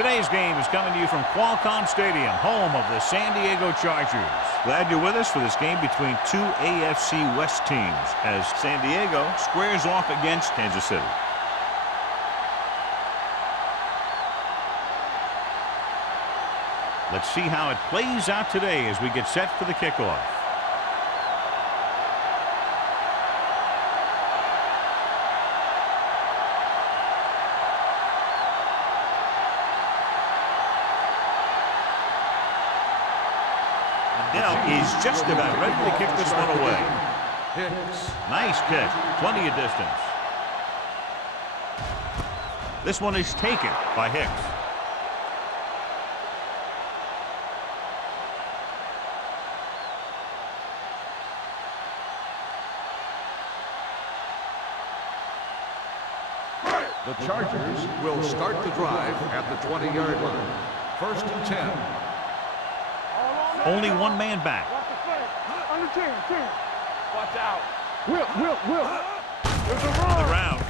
Today's game is coming to you from Qualcomm Stadium, home of the San Diego Chargers. Glad you're with us for this game between two AFC West teams as San Diego squares off against Kansas City. Let's see how it plays out today as we get set for the kickoff. He's just about ready to kick this one away. Nice kick. Plenty of distance. This one is taken by Hicks. The Chargers will start the drive at the 20-yard line. 1st and 10. Only one man back. Under 10. Watch out. Will. There's a run. Around.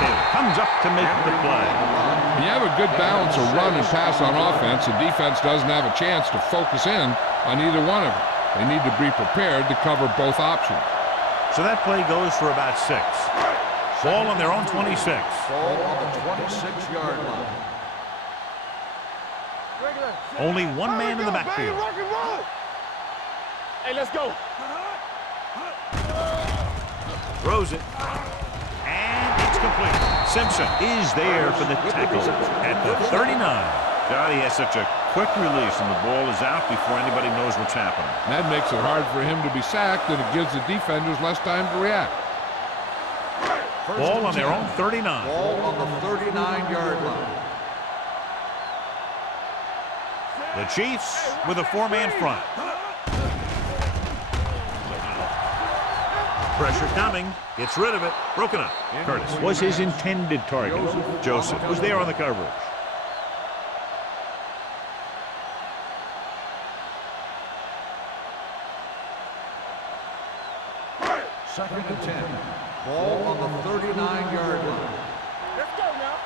Taylor comes up to make the play. When you have a good balance of run and pass on offense, the defense doesn't have a chance to focus in on either one of them. They need to be prepared to cover both options. So that play goes for about 6. Ball on their own 26. Ball on the 26-yard line. Only one man in the backfield. Hey, let's go. Throws it. And it's complete. Simpson is there for the tackle at the 39. God, he has such a quick release, and the ball is out before anybody knows what's happening. That makes it hard for him to be sacked, and it gives the defenders less time to react. Ball on their own 39. Ball on the 39-yard line. The Chiefs with a 4-man front. Pressure coming. Gets rid of it. Broken up. Curtis was his intended target. Joseph was there on the coverage. Second and 10. Ball on the 39-yard line. Let's go now.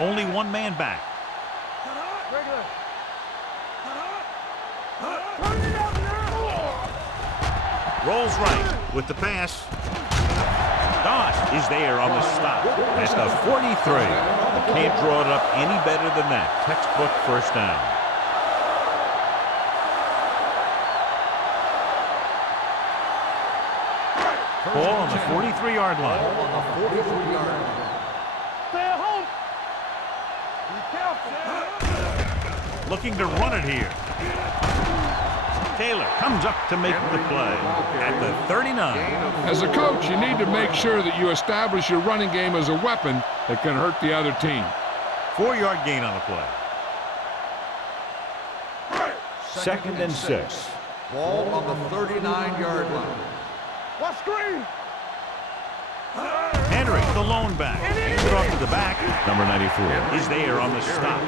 Only one man back. Rolls right with the pass. Doss is there on the stop at the 43. Can't draw it up any better than that. Textbook first down. Ball on the 43-yard line. Ball on the 43-yard line. Stay at home. Be careful. Looking to run it here. Taylor comes up to make the play at the 39. As a coach, you need to make sure that you establish your running game as a weapon that can hurt the other team. 4-yard gain on the play. Second and 6. Ball on the 39-yard line. What screen? Henry, the lone back. Hands it off to the back. Number 94 is there on the stop.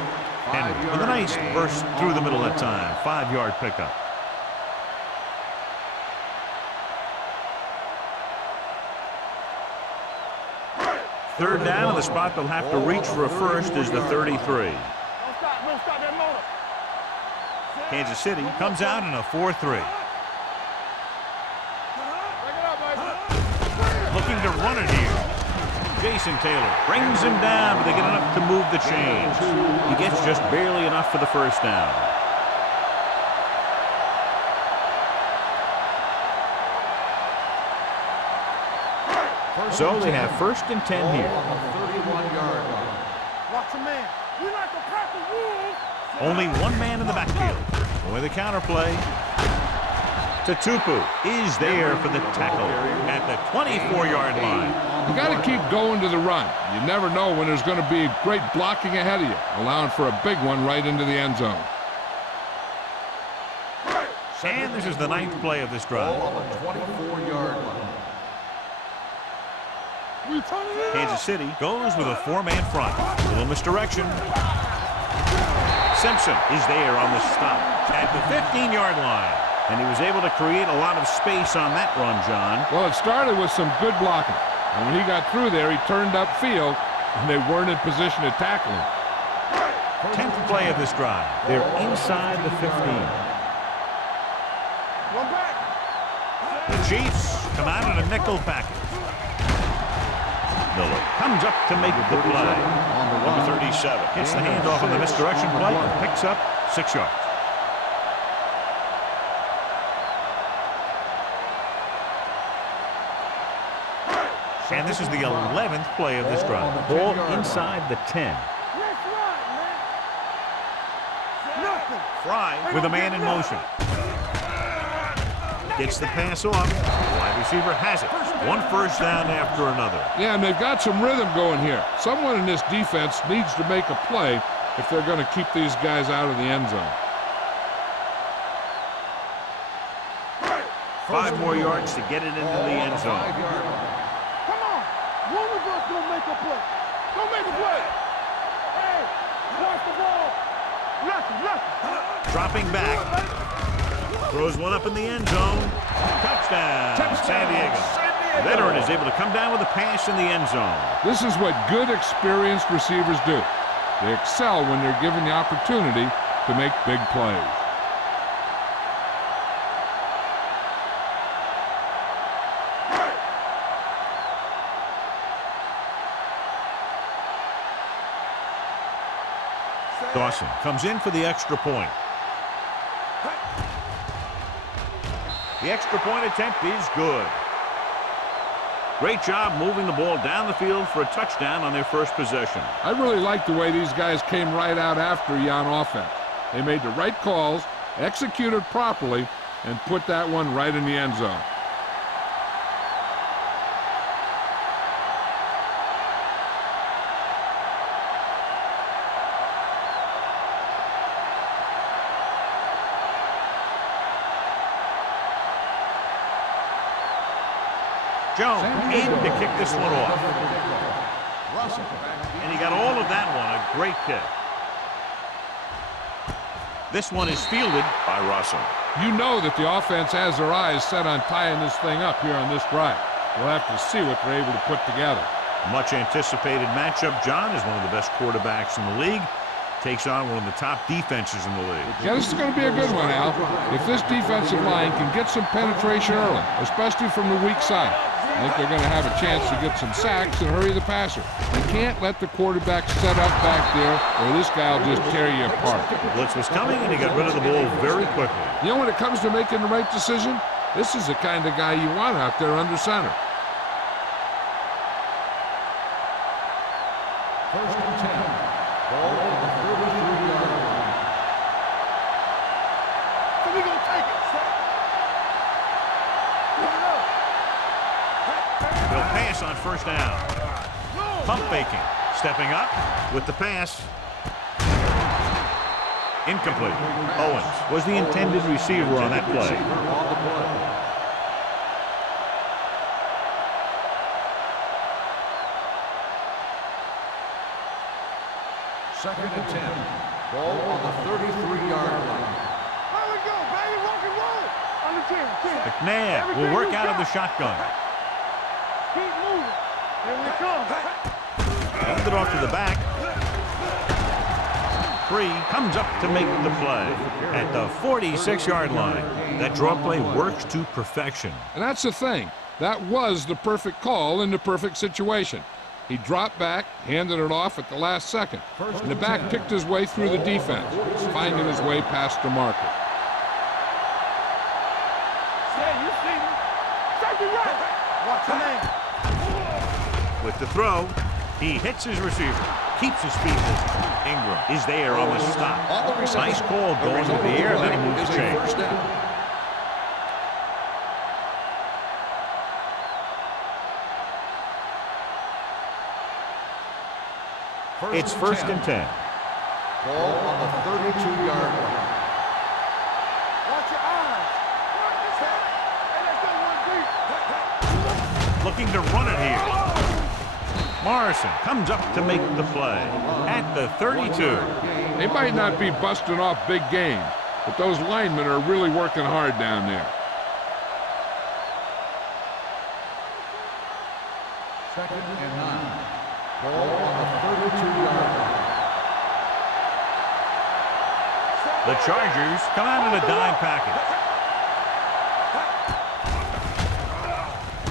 Henry with a nice burst through the middle that time. 5-yard pickup. Third down, and the spot they'll have to reach for a first is the 33. Don't stop that motor. Kansas City comes out in a 4-3. Looking to run it here. Jason Taylor brings him down, but they get enough to move the chains. He gets just barely enough for the first down. So they have 1st and 10 here. On the 31-yard line. Watch a man. We like to crack the rules. Only one man in the backfield. With a counter play. Tatupu is there for the tackle at the 24-yard line. You got to keep going to the run. You never know when there's going to be great blocking ahead of you, allowing for a big one right into the end zone. And this is the 9th play of this drive. Ball on the 24-yard line. Kansas City goes with a 4-man front. A little misdirection. Simpson is there on the stop at the 15-yard line. And he was able to create a lot of space on that run, John. Well, it started with some good blocking. And when he got through there, he turned upfield and they weren't in position to tackle him. 10th play of this drive. They're inside the 15. One back. The Chiefs come out in a nickel package. Miller comes up to make the play. Number 37 gets the handoff on the misdirection play and picks up 6 yards. And this is the 11th play of this drive. Ball inside the 10. Let's run, man. Nothing. Fry with a man in motion. Gets the pass off. Wide receiver has it. One first down after another. Yeah, and they've got some rhythm going here. Someone in this defense needs to make a play if they're going to keep these guys out of the end zone. 5 more yards to get it into the end zone. Come on. One of us gonna make a play. Go make a play. Hey, watch the ball. Left. Dropping back. Throws one up in the end zone. Touchdown, San Diego. The veteran is able to come down with a pass in the end zone. This is what good, experienced receivers do. They excel when they're given the opportunity to make big plays. Dawson comes in for the extra point. The extra point attempt is good. Great job moving the ball down the field for a touchdown on their first possession. I really like the way these guys came right out after you on offense. They made the right calls, executed properly, and put that one right in the end zone. Jones in to kick this one off. And he got all of that one, a great kick. This one is fielded by Russell. You know that the offense has their eyes set on tying this thing up here on this drive. We'll have to see what they're able to put together. Much anticipated matchup. John is one of the best quarterbacks in the league. Takes on one of the top defenses in the league. Yeah, this is going to be a good one, Al. If this defensive line can get some penetration early, especially from the weak side, I think they're going to have a chance to get some sacks and hurry the passer. They can't let the quarterback set up back there or this guy will just tear you apart. Blitz was coming and he got rid of the ball very quickly. You know, when it comes to making the right decision, this is the kind of guy you want out there under center. First and 10. Ball on the 33-yard line. So we gonna take it. They'll pass on first down. Pump faking. Stepping up with the pass. Incomplete. Owens was the intended receiver on that play. Second and 10. Ball on the 33-yard line. Here we go, baby. Rock and roll. On the 10. McNabb will work out of the shotgun. Keep moving. Here we come. Hands it off to the back. Free comes up to make the play at the 46-yard line. That draw play works to perfection. And that's the thing. That was the perfect call in the perfect situation. He dropped back, handed it off at the last second. And the back picked his way through the defense, finding his way past the marker. Yeah, you see me. Safety right. Watch your man. With the throw, he hits his receiver, keeps his feet moving. Ingram is there on the stop. Nice call going to the air, then he moves change. First down. It's first and 10. Ball on the 32-yard line. Watch your eyes. Hey, let's go one deep. Looking to run it here. Morrison comes up to make the play at the 32. They might not be busting off big games, but those linemen are really working hard down there. Second and 9. Ball on the 32-yard line. The Chargers come out in a dime package.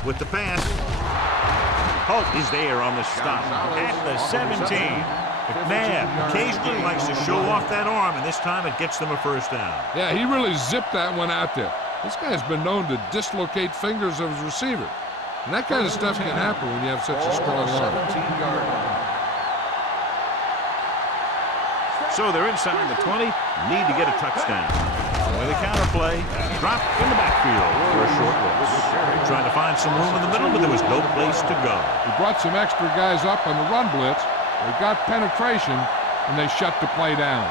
With the pass. Holt is there on the stop at the 17. McNabb occasionally likes to show off that arm, and this time it gets them a first down. Yeah, he really zipped that one out there. This guy's been known to dislocate fingers of his receiver. And that kind of stuff can happen when you have such a strong arm. So they're inside the 20, need to get a touchdown. With a counter play, drop in the backfield for a short loss. Trying to find some room in the middle, but there was no place to go. He brought some extra guys up on the run blitz. They got penetration, and they shut the play down.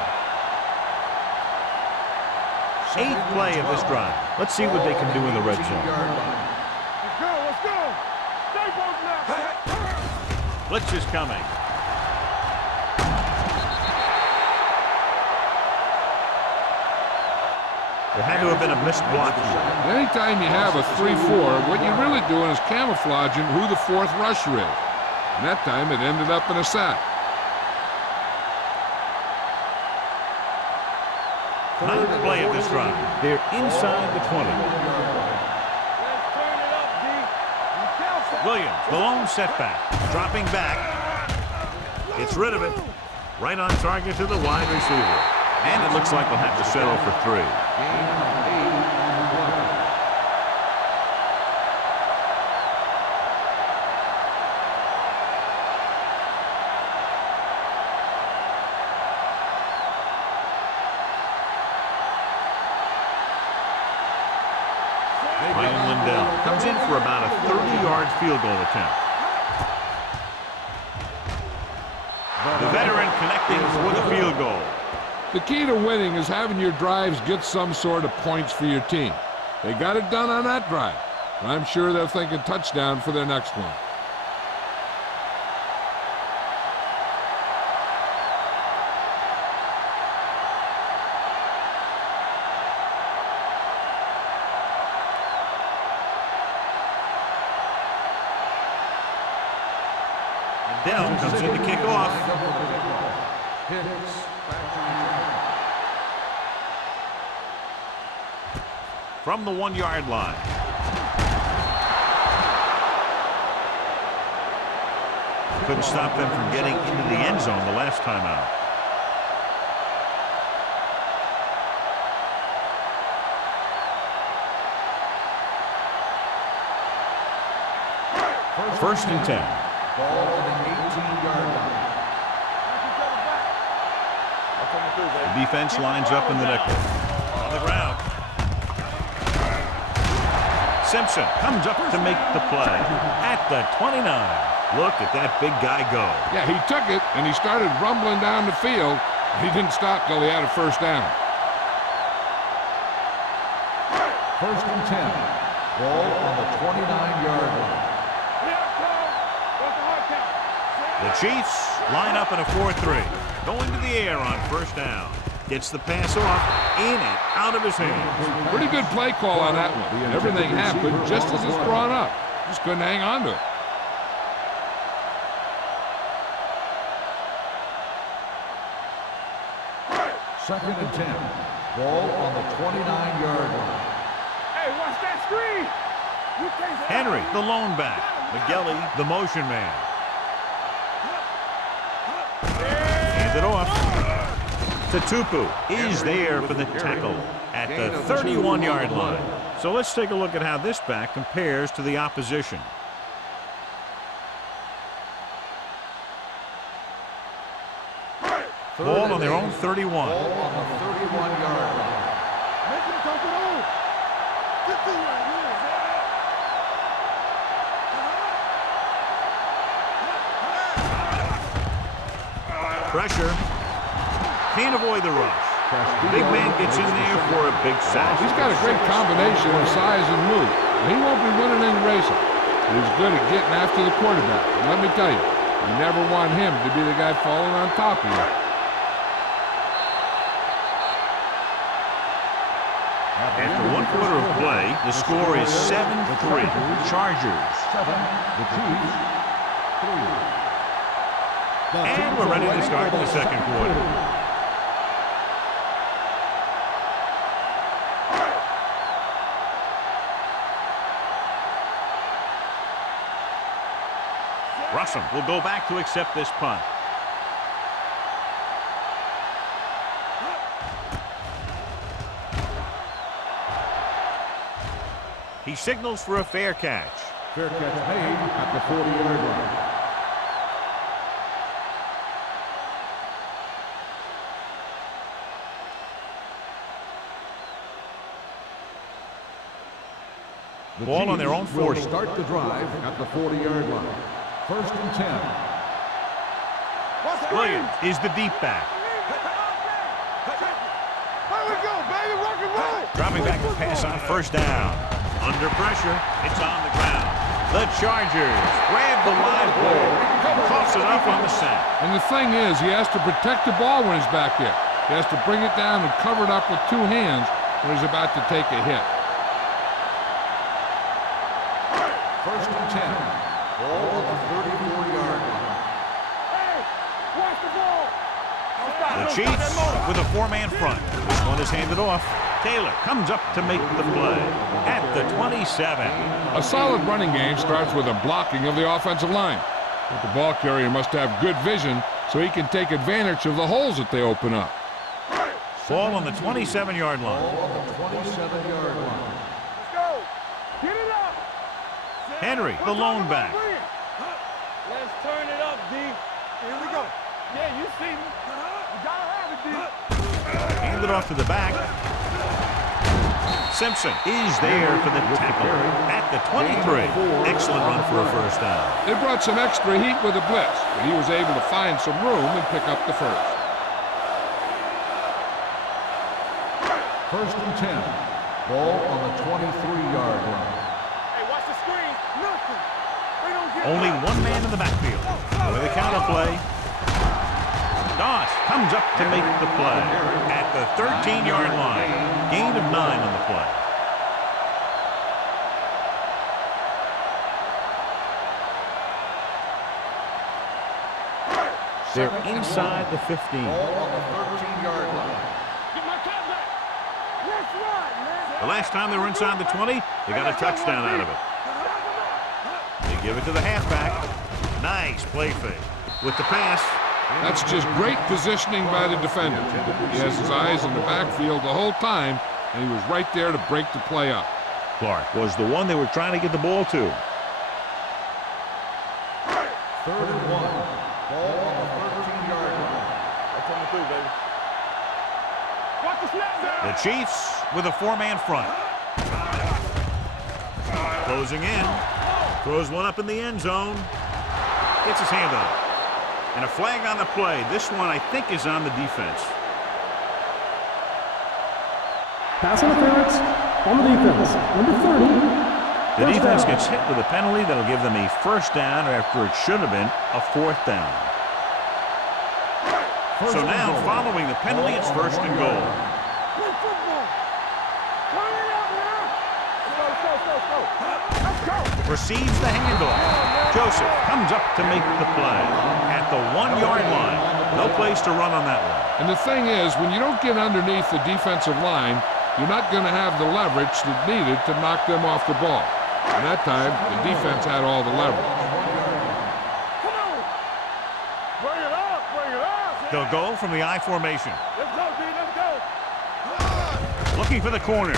8th play of this drive. Let's see what they can do in the red zone. Let's go. Stay both now. Blitz is coming. There had to have been a missed block here. Anytime you have a 3-4, what you're really doing is camouflaging who the fourth rusher is. And that time it ended up in a sack. 9th play of this drive. They're inside the 20. Let's turn it up, D. Williams, the lone setback. Dropping back. Gets rid of it. Right on target to the wide receiver. And it looks like they'll have to settle for 3. Ryan Lindell comes in for about a 30-yard field goal attempt. The veteran connecting for the field goal. The key to winning is having your drives get some sort of points for your team. They got it done on that drive. And I'm sure they're thinking touchdown for their next one. Dell comes in to kick off. From the 1-yard line. Couldn't stop them from getting into the end zone the last time out. First and 10. Ball on the 18-yard line. The defense lines up in the nickel. On the ground. Simpson comes up to make the play at the 29. Look at that big guy go. Yeah, he took it, and he started rumbling down the field. He didn't stop till he had a first down. First and 10. Ball on the 29-yard line. The Chiefs line up in a 4-3. Going to the air on first down. Gets the pass off, in and out of his hands. Pretty good play call on that one. Everything happened just as it's brought up. Just couldn't hang on to it. Second and 10. Ball on the 29-yard line. Hey, watch that screen. You can't Henry, the lone back. McGelly, the motion man. Hand it off. Tatupu is there for the tackle at the 31-yard line. So let's take a look at how this back compares to the opposition. Ball on their own 31. Ball on the 31-yard line. make him dump it on. 50 right here. Pressure. Can't avoid the rush. Big man gets in there for a big sack. He's got a great combination of size and move. He won't be winning any racing. He's good at getting after the quarterback. And let me tell you, you never want him to be the guy falling on top of you. After 1 quarter of play, the score is 7-3. Chargers. 7, the Chiefs 3. And we're ready to start the second quarter. Russell will go back to accept this punt. He signals for a fair catch. Fair catch made at the 40-yard line. The Ball on their own 40. Will start the drive at the 40-yard line. 1st and 10. Williams is the deep back. There we go, baby. Rock and roll. Dropping back to pass on 1st down. Under pressure, it's on the ground. The Chargers grab the live ball. Toss it up on the sack. And the thing is, he has to protect the ball when he's back there. He has to bring it down and cover it up with 2 hands when he's about to take a hit. 1st and 10. Ball on the 34-yard line. Hey, watch the ball. The Chiefs with a 4-man front. This one is handed off. Taylor comes up to make the play at the 27. A solid running game starts with a blocking of the offensive line. But the ball carrier must have good vision so he can take advantage of the holes that they open up. Ball on the 27-yard line. Ball on the 27-yard line. Let's go. Get it up. Henry, the lone back. Let's turn it up, D. Here we go. Yeah, you see me. You gotta have it, D. Handed off to the back. Simpson is there for the tackle at the 23. Excellent run for a 1st down. They brought some extra heat with a blitz, but he was able to find some room and pick up the 1st. 1st and 10. Ball on the 23-yard line. Hey, watch the screen. Nothing. They don't get Only 1 man in the backfield. With a counter play. Doss comes up to make the play at the 13-yard line. Gain of 9 on the play. They're inside the 15. Ball on the 13-yard line. Get my cat back. Let's run, man. The last time they were inside the 20, they got a touchdown out of it. They give it to the halfback. Nice play fake. With the pass. That's just great positioning by the defender. He has his eyes in the backfield the whole time, and he was right there to break the play up. Clark was the one they were trying to get the ball to. 3rd and 1. Ball on the 13-yard line. That's coming through, baby. Watch the snap down. The Chiefs with a 4-man front. Closing in. Throws one up in the end zone. Gets his hand on it. And a flag on the play. This one, I think, is on the defense. Pass interference on the defense. Number 30. The First defense down. gets hit with a penalty that'll give them a 1st down after it should have been a 4th down. So now, following the penalty, it's 1st and goal. Play football. Turn it up now. Let's go. Receives the handoff. Joseph comes up to make the play at the 1-yard line. No place to run on that one. And the thing is, when you don't get underneath the defensive line, you're not going to have the leverage that's needed to knock them off the ball. And that time, the defense had all the leverage. Come on. Bring it up. Bring it up. They'll go from the I formation. Let's go, D. Let's go. Looking for the corner.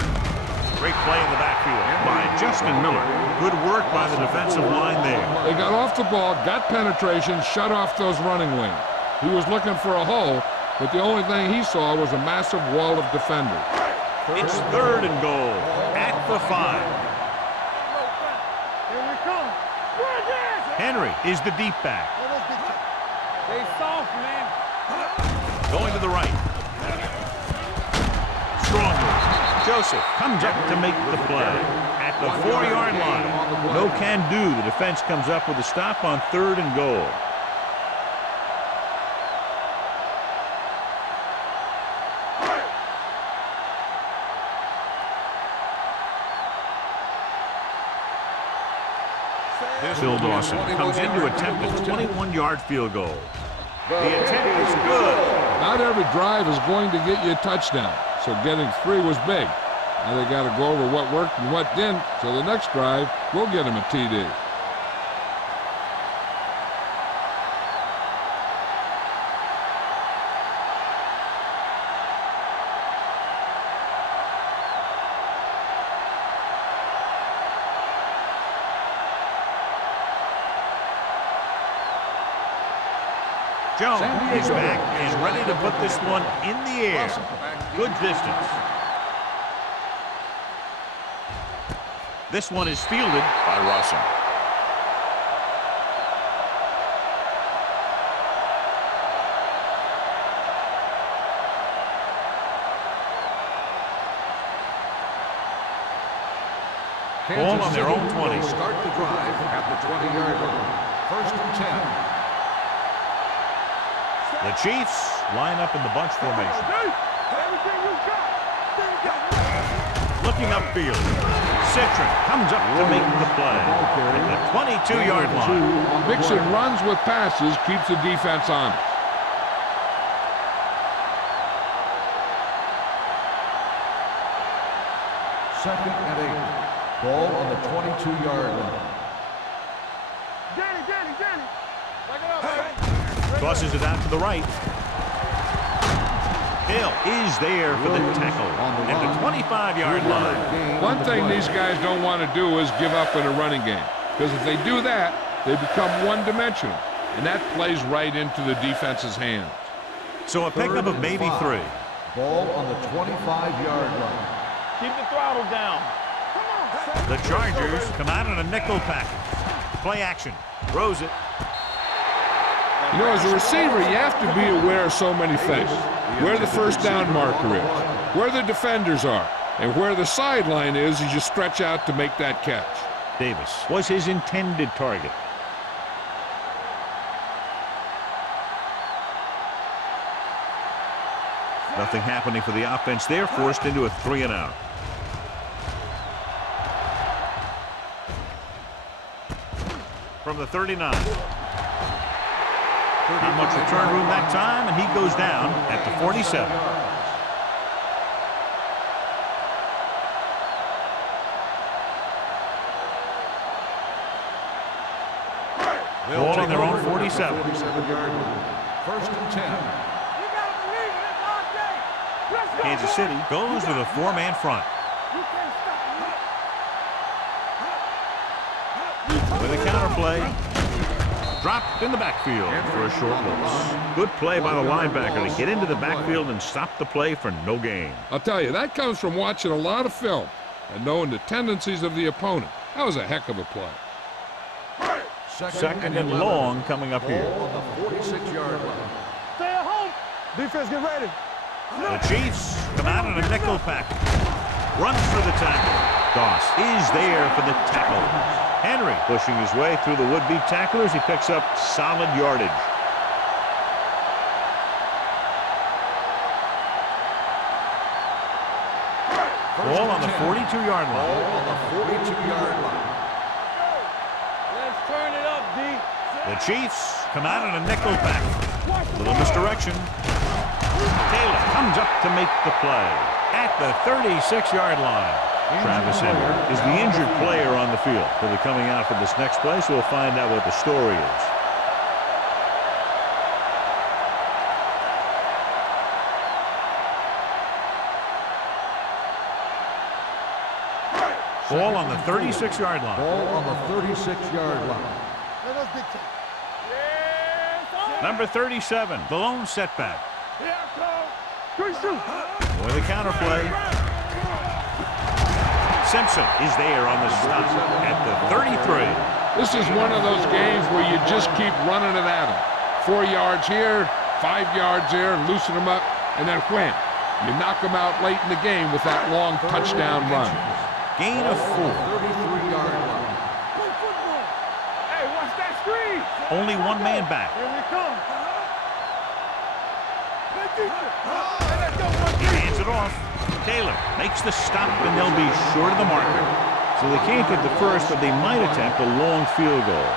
Great play in the backfield by Justin Miller. Good work by the defensive line there. They got off the ball, got penetration, shut off those running lanes. He was looking for a hole, but the only thing he saw was a massive wall of defenders. It's 3rd and goal at the 5. Here we come. We're there. Henry is the deep back. They soft, man. Going to the right. Strong move. Joseph comes up to make the play at the 4-yard line. No can do. The defense comes up with a stop on 3rd and goal. Phil Dawson comes in to attempt a 21-yard field goal. The attempt is good. Not every drive is going to get you a touchdown, so getting 3 was big. Now they got to go over what worked and what didn't, so the next drive will get them a TD. Jones is back and ready to put this one in the air. Good distance. This one is fielded by Russell. Ball on their own 20. Start the drive at the 20-yard line. 1st and 10. The Chiefs line up in the bunch formation. Looking upfield. Citron comes up to make the play at the 22-yard line. Mixon runs with passes, keeps the defense honest. Second and 8. Ball on the 22-yard line. Danny. Back it up, man. Tosses it out to the right. Hill is there for the tackle at the 25-yard line. One thing these guys don't want to do is give up in a running game, because if they do that, they become one-dimensional, and that plays right into the defense's hands. So a pickup of maybe 3. Ball on the 25-yard line. Keep the throttle down. The Chargers come out in a nickel package. Play action. Throws it. You know, as a receiver, you have to be aware of so many things. Where the first down marker is, where the defenders are, and where the sideline is as you stretch out to make that catch. Davis was his intended target. Nothing happening for the offense there, forced into a 3-and-out. From the 39. Not much return room that time, and he goes down at the 47. Ball on their own 47. 47-yard line. 1st and 10. Kansas City goes with a 4-man front. With a counter play. Dropped in the backfield for a short loss. Good play by the linebacker to get into the backfield and stop the play for no gain. I'll tell you, that comes from watching a lot of film and knowing the tendencies of the opponent. That was a heck of a play. Second and long coming up here. Ball on the 46-yard line. Stay at home. Defense, get ready. The Chiefs come out in a nickel package. Runs for the tackle. Goss is there for the tackle. Henry pushing his way through the would-be tacklers. He picks up solid yardage. Ball on the 42-yard line. Ball on the 42-yard line. Let's turn it up, D. The Chiefs come out in a nickel package. Little misdirection. Taylor comes up to make the play at the 36-yard line. Travis Henry is the injured player on the field. He'll be coming out for this next play, so we'll find out what the story is. Ball on the 36-yard line. Ball on the 36-yard line. Let us dictate. Number 37, the lone setback. Here I come. 3-2. With a counter play. Simpson is there on the stop at the 33. This is one of those games where you just keep running it at them. 4 yards here, 5 yards there, and loosen them up, and then wham. You knock them out late in the game with that long touchdown run. Gain of 4. 33-yard line. Hey, watch that screen. Only one man back. Here we come. He hands it off. Taylor makes the stop, and they'll be short of the marker. So they can't get the first, but they might attempt a long field goal.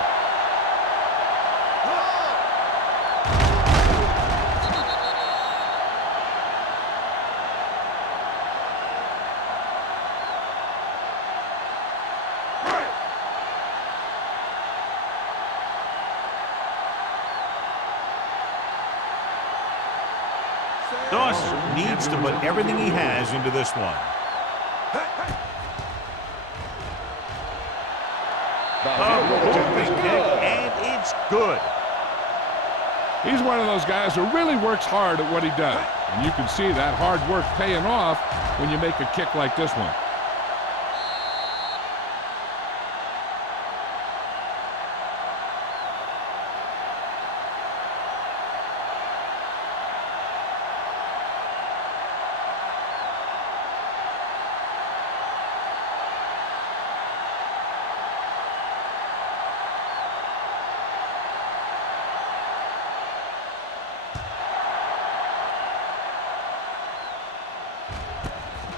Dawson needs to put everything he has into this one. Big kick, and it's good. He's one of those guys who really works hard at what he does. And you can see that hard work paying off when you make a kick like this one.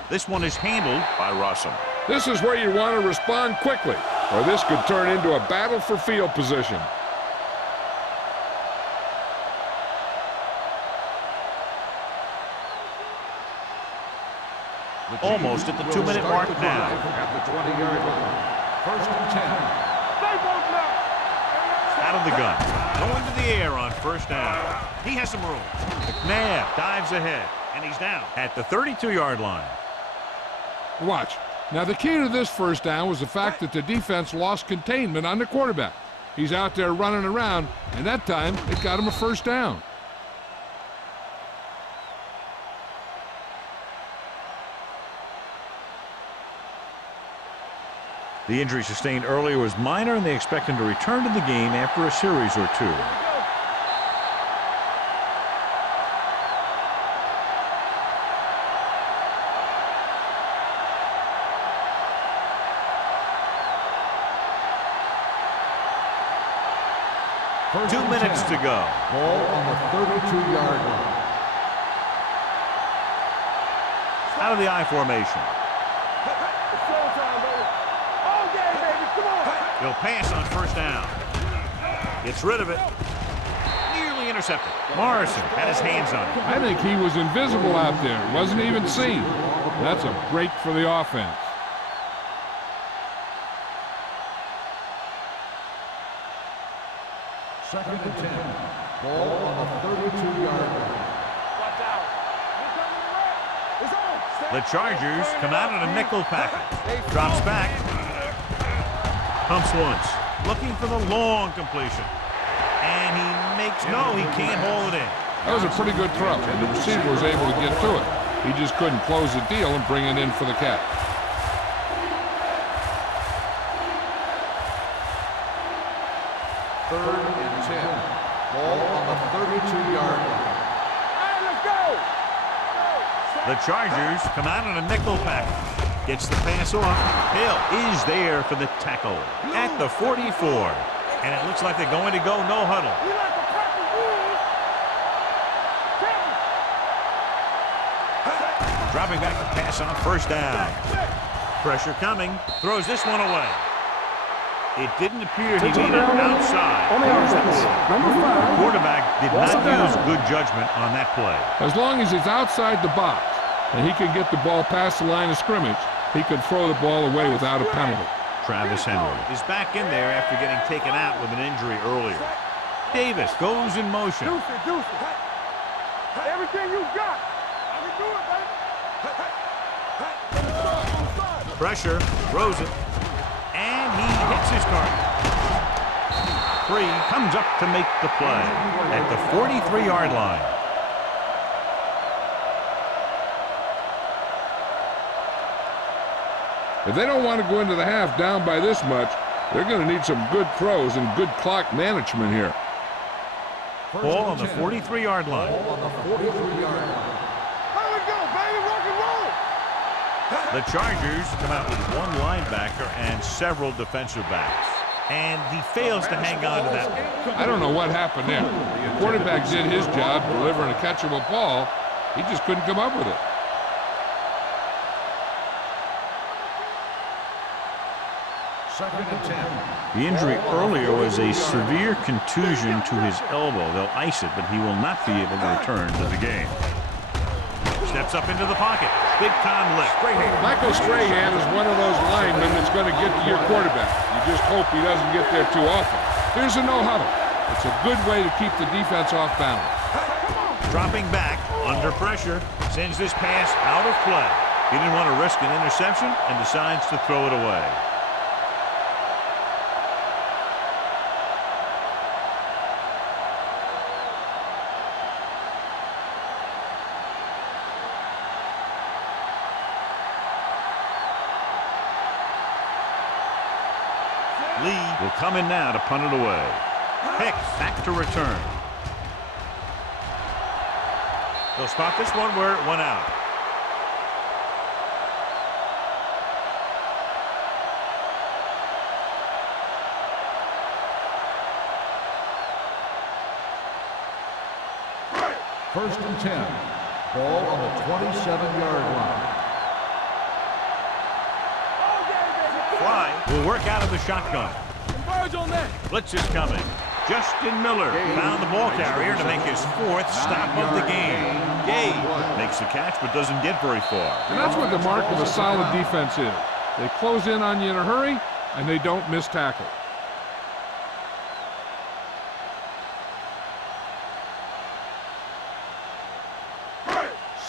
This one is handled by Rossum. This is where you want to respond quickly, or this could turn into a battle for field position. Almost at the 2-minute mark now. At the 20-yard line. First and 10. Out of the gun. Going to the air on first down. He has some room. McNabb dives ahead, and he's down at the 32-yard line. Watch. Now, the key to this first down was the fact that the defense lost containment on the quarterback. He's out there running around, and that time it got him a first down. The injury sustained earlier was minor, and they expect him to return to the game after a series or two. First 2 and minutes 10. to go. Ball on the 32-yard line. Out of the I formation. He'll pass on first down. Gets rid of it. Nearly intercepted. Morrison had his hands on it. I think he was invisible out there. Wasn't even seen. That's a break for the offense. Second and 10. Ball on the 32-yard line. The Chargers come out in a nickel package. Drops back. Pumps once. Looking for the long completion. And he makes no, he can't hold it in. That was a pretty good throw, and the receiver was able to get to it. He just couldn't close the deal and bring it in for the catch. Third and 10. Ball on the 32-yard line. The Chargers come out in a nickel package. Gets the pass off. Hill is there for the tackle at the 44. And it looks like they're going to go no huddle. Dropping back to pass on first down. Pressure coming. Throws this one away. It didn't appear he needed outside. On the offense, number 5. The quarterback did not use good judgment on that play. As long as he's outside the box and he can get the ball past the line of scrimmage, he can throw the ball away without a penalty. Travis Henry is back in there after getting taken out with an injury earlier. Davis goes in motion. Deuce it. Everything you got. I can do it, baby. Pressure, throws it, and he hits his target. 3 comes up to make the play at the 43-yard line. If they don't want to go into the half down by this much, they're going to need some good throws and good clock management here. Ball on the 43-yard line. Ball on the 43-yard line. There we go, baby. Rock and roll. The Chargers come out with 1 linebacker and several defensive backs. And he fails to hang on to that one. I don't know what happened there. The quarterback did his job delivering a catchable ball. He just couldn't come up with it. Second and 10. The injury earlier was a severe contusion to his elbow. They'll ice it, but he will not be able to return to the game. Steps up into the pocket. Big time lift. Michael Strahan is one of those linemen that's going to get to your quarterback. You just hope he doesn't get there too often. Here's a no huddle. It's a good way to keep the defense off balance. Dropping back. Under pressure, sends this pass out of play. He didn't want to risk an interception and decides to throw it away. Lee will come in now to punt it away. Pick back to return. They'll spot this one where it went out. First and 10. Ball on the 27-yard line. Fly will work out of the shotgun. Blitz is coming. Justin Miller found the ball carrier to make his 4th stop of the game. Gay makes the catch but doesn't get very far. And that's what the mark of a solid defense is. They close in on you in a hurry, and they don't miss tackle.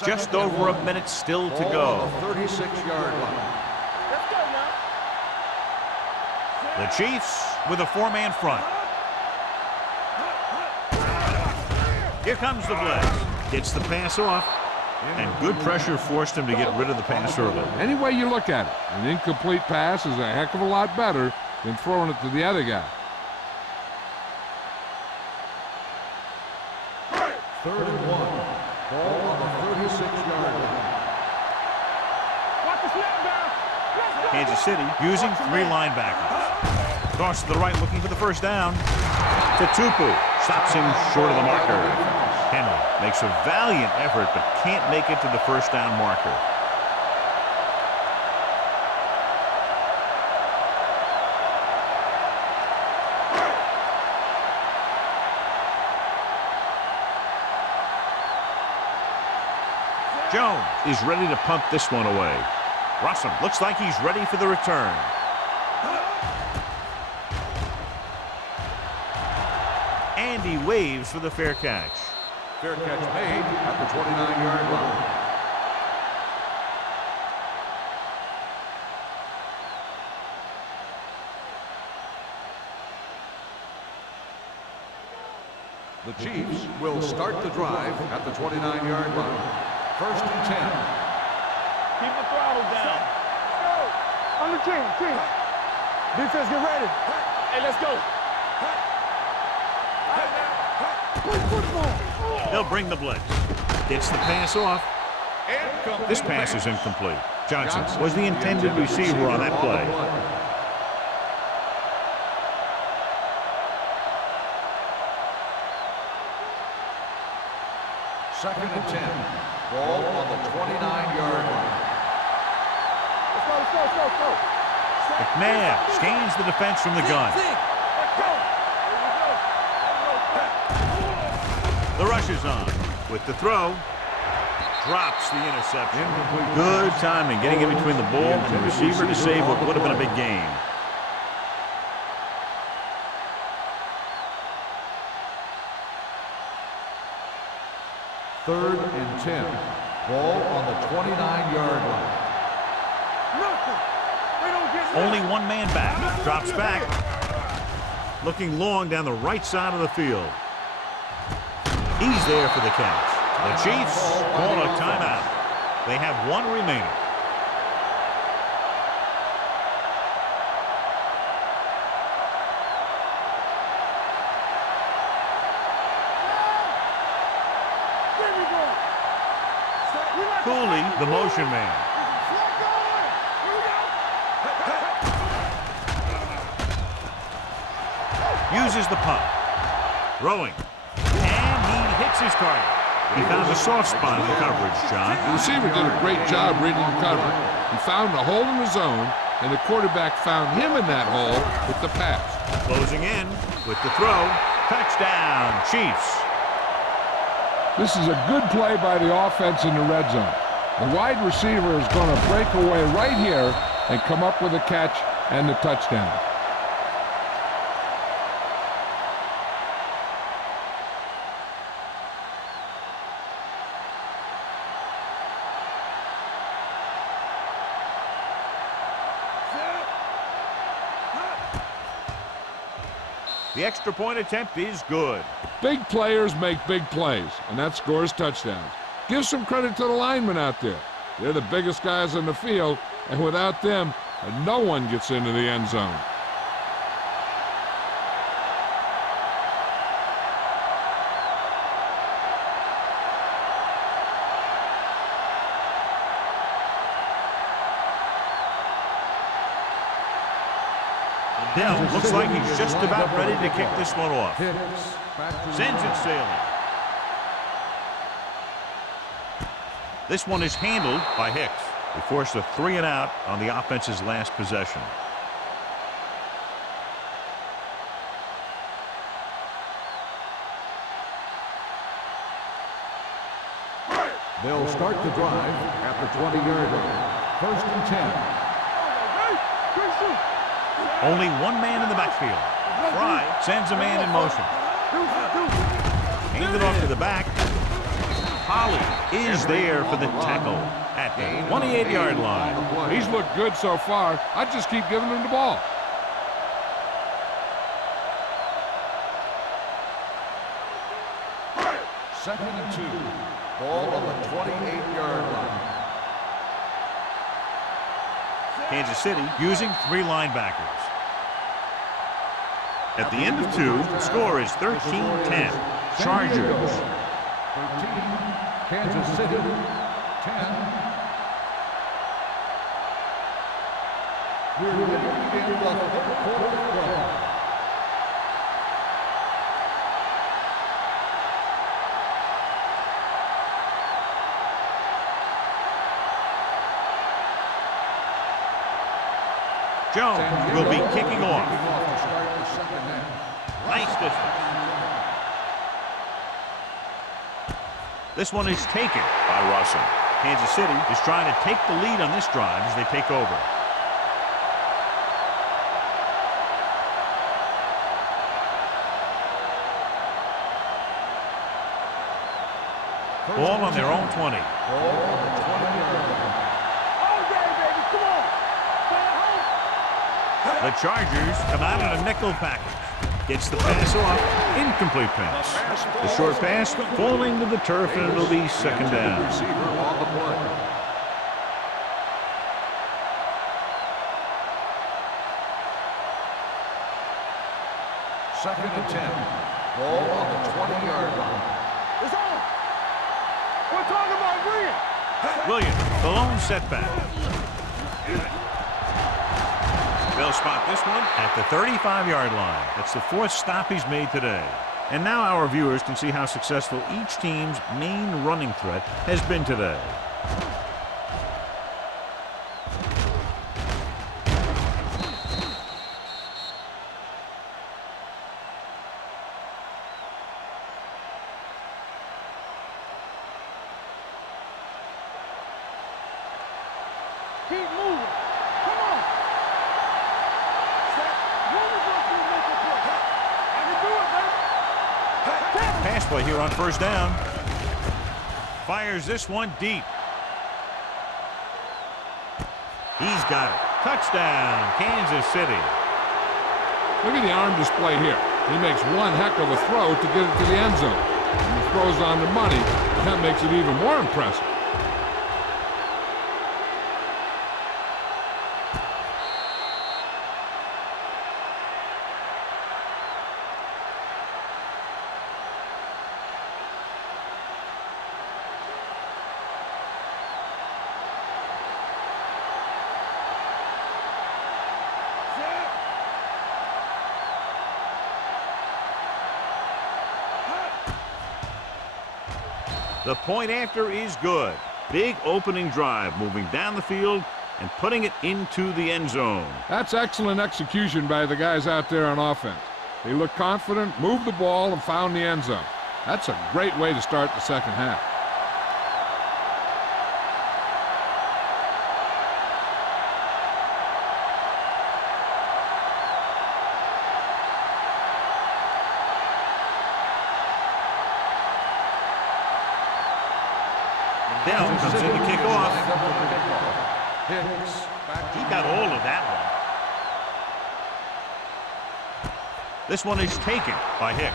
Just over a minute still to go. 36-yard line. The Chiefs with a 4-man front. Here comes the blitz. Gets the pass off. And good pressure forced him to get rid of the pass early. Any way you look at it, an incomplete pass is a heck of a lot better than throwing it to the other guy. 3rd and 1. Ball on the 36-yard line. Watch the snap down. Let's go. Kansas City using 3 linebackers. Toss to the right looking for the first down. To Tupu. Stops him short of the marker. Henry makes a valiant effort but can't make it to the first down marker. Jones is ready to punt this one away. Rossum looks like he's ready for the return. And he waves for the fair catch. Fair catch made at the 29-yard line. The Chiefs will start the drive at the 29-yard line. First and 10. Keep the throttle down. Go. On the team. Defense, get ready. Hey, let's go. They'll bring the blitz. Gets the pass off. This pass is incomplete. Johnson was the intended receiver on that play. Second and 10. Ball on the 29-yard line. Let's go. McNabb scans the defense from the gun. The rush is on. With the throw, drops the interception. Good timing, getting in between the ball and the receiver to save what would have been a big game. Third and 10. Ball on the 29-yard line. Only one man back. Drops back. Looking long down the right side of the field. He's there for the catch. The Chiefs call a timeout. They have one remaining. Cooley, the motion man. Uses the pump. Throwing. And he hits his target. He found a soft spot in the coverage, John. The receiver did a great job reading the coverage. He found a hole in the zone, and the quarterback found him in that hole with the pass. Closing in with the throw. Touchdown, Chiefs. This is a good play by the offense in the red zone. The wide receiver is going to break away right here and come up with a catch and the touchdown. The extra point attempt is good. Big players make big plays, and that scores touchdowns. Give some credit to the linemen out there. They're the biggest guys on the field, and without them, no one gets into the end zone. Dell looks like he's just about ready to kick this one off. Sends it sailing. This one is handled by Hicks. They forced a 3-and-out on the offense's last possession. They'll start the drive at the 20-yard line. 1st and 10. Only one man in the backfield. Fry sends a man in motion. Handed off to the back. Holly is there for the tackle at the 28-yard line. He's looked good so far. I'd just keep giving him the ball. Second and 2. Ball on the 28-yard line. Kansas City using 3 linebackers. At the end of 2, the score is 13-10. Chargers. 13, Kansas City, 10. We're ready to begin the 4th quarter. Jones will be kicking off. Nice distance. This one is taken by Russell. Kansas City is trying to take the lead on this drive as they take over. Ball on their own 20. The Chargers come out in a nickel package. Gets the pass off. Incomplete pass. The short pass falling to the turf, and it'll be 2nd down. Receiver on the play. Second and 10. Ball on the 20-yard line. It's on. We're talking about Williams. Williams, the lone setback. They'll spot this one at the 35-yard line. That's the 4th stop he's made today. And now our viewers can see how successful each team's main running threat has been today. Keep moving. Come on. Pass play here on 1st down. Fires this one deep. He's got it. Touchdown, Kansas City. Look at the arm display here. He makes one heck of a throw to get it to the end zone. And he throws on the money. That makes it even more impressive. The point after is good. Big opening drive, moving down the field and putting it into the end zone. That's excellent execution by the guys out there on offense. They looked confident, moved the ball, and found the end zone. That's a great way to start the second half. Dell comes in to kick off. He got all of that This one is taken by Hicks.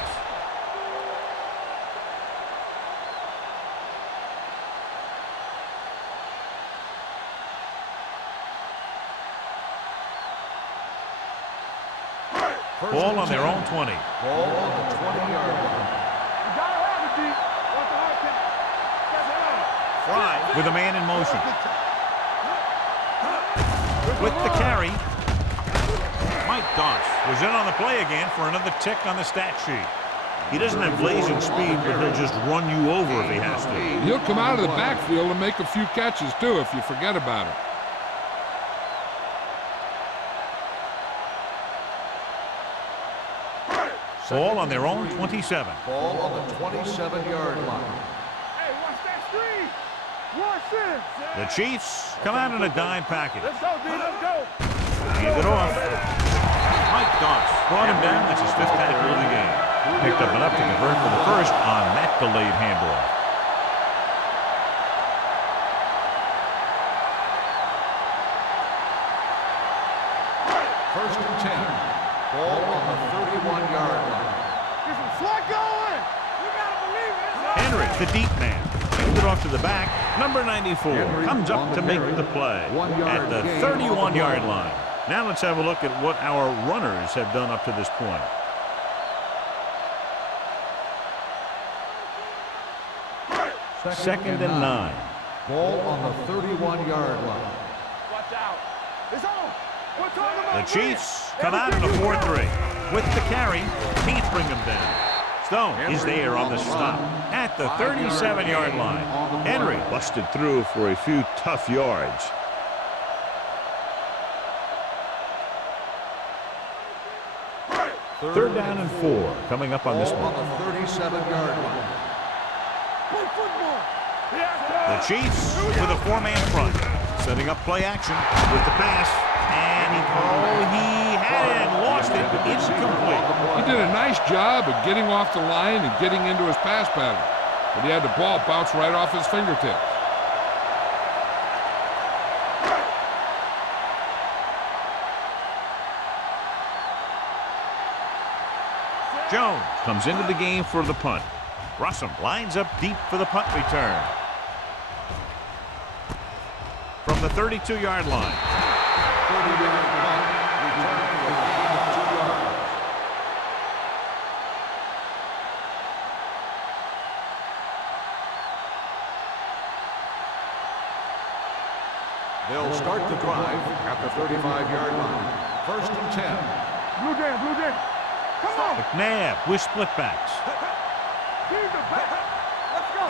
Ball on their own 20. Ball on the 20-yard line. You gotta have it, D. Want the hard count. Fry with a man in motion. With the carry. Mike Doss was in on the play again for another tick on the stat sheet. He doesn't have blazing speed, but he'll just run you over if he has to. He'll come out of the backfield and make a few catches, too, if you forget about him. Ball on their own 27. Ball on the 27-yard line. Hey, watch that screen. Watch this. The Chiefs come out in a dime package. Let's go, D. Let's go. Hand it off. Mike Doss brought him down. That's his 5th tackle of the game. Picked up enough to convert for the first on that delayed handoff. First and 10. Ball on the 31-yard line. Get some slack going. You gotta believe it. Henry, the deep man, handed it off to the back. Number 94 Henry comes on up the to make carry. the play 1 yard at the gain on the 31-yard play. line. Now let's have a look at what our runners have done up to this point. Second and 9. Ball on the 31-yard line. Watch out. It's on. We're talking The about Chiefs come out in a 4-3. With the carry, can't bring them down. Stone is there on the stop at the 37-yard line. Henry busted through for a few tough yards. Third down and 4 coming up on this Ball one. on the 37-yard line. Play football. The Chiefs with a 4-man front, setting up play action with the pass, and he had it and lost it. Incomplete. He did a nice job of getting off the line and getting into his pass pattern, but he had the ball bounce right off his fingertips. Jones comes into the game for the punt. Russell lines up deep for the punt return. From the 32-yard line. 30-yard punt. Return for a gain of 2 yards. They'll start the drive at the 35-yard line. First and 10. Blue Jam, Blue Jam. Come on. McNabb with split-backs. Jesus. Let's go.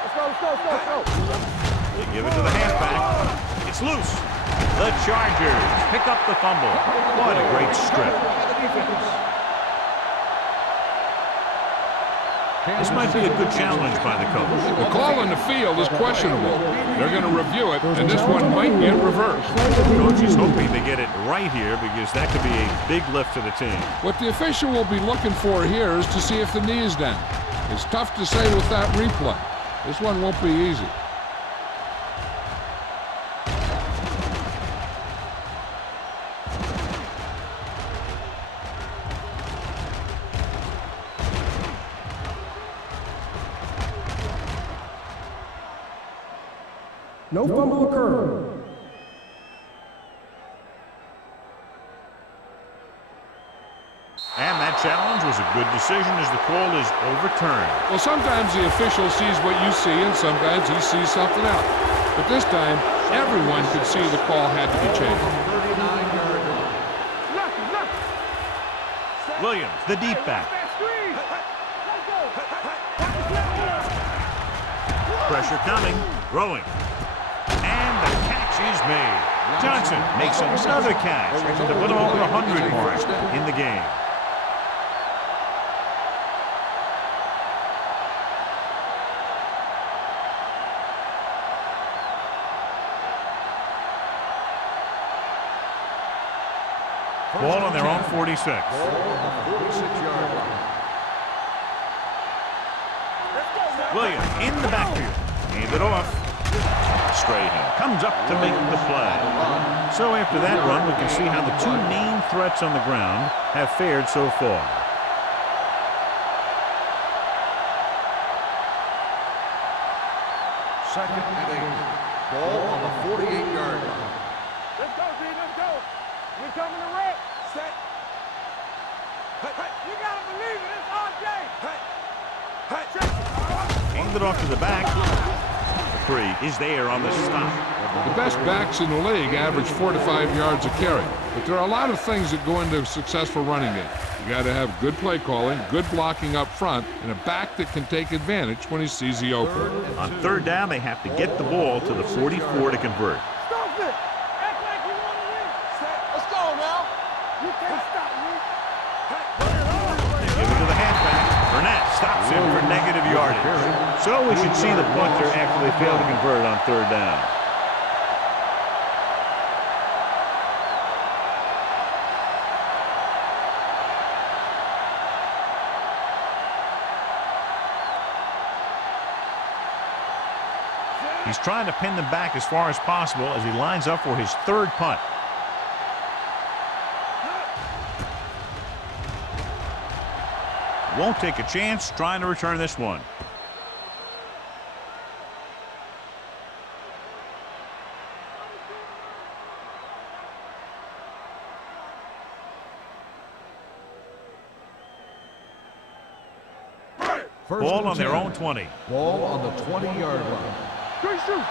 Let's go, let's go, let's go, let's go. They give it to the halfback. It's loose. The Chargers pick up the fumble. What a great strip. This might be a good challenge by the coach. The call on the field is questionable. They're going to review it, and this one might get reversed. The coach is hoping they get it right here because that could be a big lift to the team. What the official will be looking for here is to see if the knee is down. It's tough to say with that replay. This one won't be easy. No fumble occurred. And that challenge was a good decision as the call is overturned. Well, sometimes the official sees what you see, and sometimes he sees something else. But this time, everyone could see the call had to be changed. 39-yard line. Lucky, lucky. Williams, the deep back. That screen. Let's go. Pressure coming. Throwing. And the catch is made. Johnson makes another catch to the little over 100 mark in the game. Ball on their own 46. Ball on the 46-yard line. Williams in the backfield. Hand it off. Strahan comes up to make the play. So after that run, we can see how the two main threats on the ground have fared so far. Second and 8. Ball on the 48-yard line. Let's go, Z. Let's go. We coming to wreck. Set. You got to believe it. It's RJ. Hand it off to the back. The 3 is there on the stop. The best backs in the league average 4 to 5 yards a carry. But there are a lot of things that go into a successful running game. You got to have good play calling, good blocking up front, and a back that can take advantage when he sees the opening. On third down, they have to get the ball to the 44 to convert. Stop it. Act like you want to win. Let's go now. You can't stop me. They give it to the halfback. Burnett stops him for negative yardage. So we should see the punter after they fail to convert on third down. He's trying to pin them back as far as possible as he lines up for his third punt. Won't take a chance trying to return this one. Ball on their own 20. Ball on the 20-yard line. Good shoot.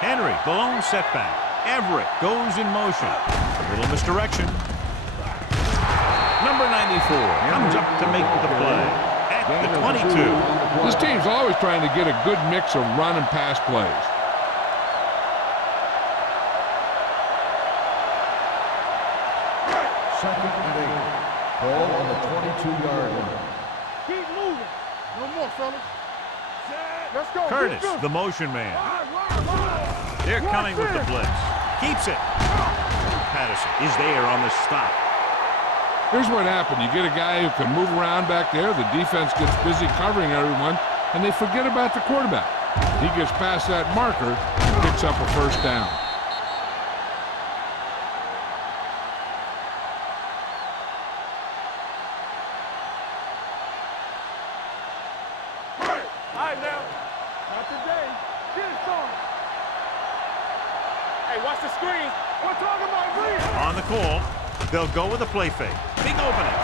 Henry, the lone setback. Everett goes in motion. A little misdirection. Number 94 comes up to make the play at the 22. This team's always trying to get a good mix of run and pass plays. Second and 8. Ball on the 22-yard line. Keep moving. No more, fellas. Let's go. Curtis, the motion man. They're coming with the blitz. Keeps it. Patterson is there on the stop. Here's what happened. You get a guy who can move around back there. The defense gets busy covering everyone, and they forget about the quarterback. He gets past that marker and picks up a first down. All right, now. Not today. Get it on. Hey, watch the screen. We're talking about green. On the call, they'll go with a play fake. Big opening.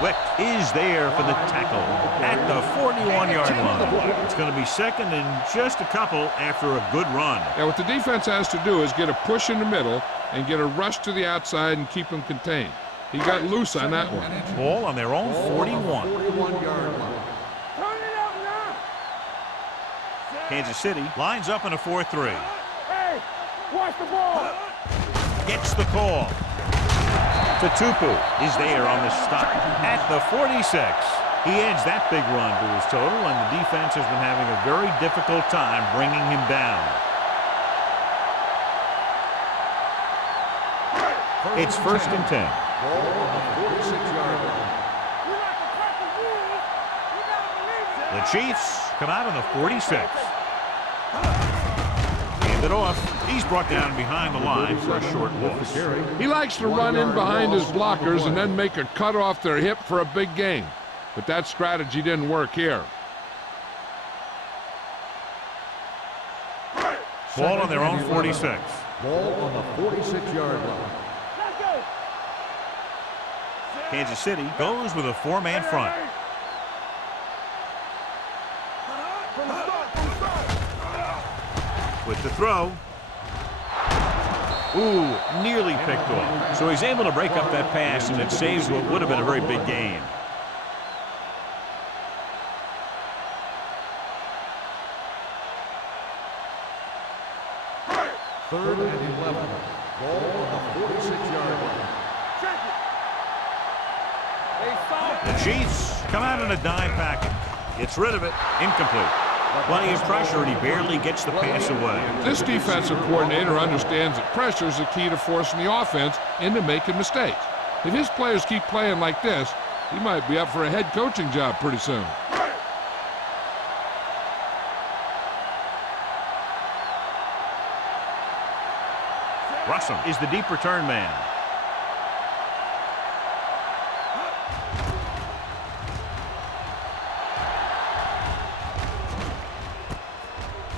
Wick is there for the tackle at the 41-yard line. It's going to be second and just a couple after a good run. Yeah, what the defense has to do is get a push in the middle and get a rush to the outside and keep him contained. He got loose on that one. Ball on their own 41. 41-yard line. Turn it up now. Kansas City lines up in a 4-3. Hey, watch the ball. Gets the call. Tatupu is there on the stop at the 46. He adds that big run to his total, and the defense has been having a very difficult time bringing him down. It's first and 10. Ball on the 46-yard line. You like to cut the rules. You got to believe it. The Chiefs come out on the 46. Hand it off. He's brought down behind the line for a short loss. He likes to run in behind his blockers and then make a cut off their hip for a big gain. But that strategy didn't work here. Ball on their own 46. Ball on the 46-yard line. Let's go. Kansas City goes with a four-man front. From the start, from the start. With the throw. Ooh, nearly picked off. So he's able to break up that pass, and it saves what would have been a very big gain. Third and 11. Ball on the 46-yard line. Check it. They saw The Chiefs come out in a dime package. Gets rid of it. Incomplete. Plenty of pressure, and he barely gets the pass away. This defensive coordinator understands that pressure is the key to forcing the offense into making mistakes. If his players keep playing like this, he might be up for a head coaching job pretty soon. Russell is the deep return man.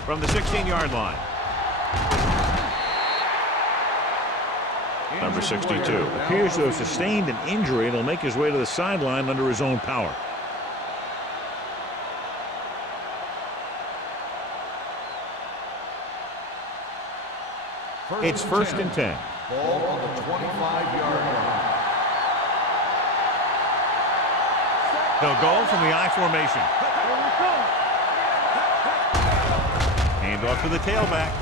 From the 16-yard line. Number 62 appears to have sustained an injury and will make his way to the sideline under his own power. It's first and 10. Ball on the 25-yard line. They'll go from the I formation. Hand off to the tailback.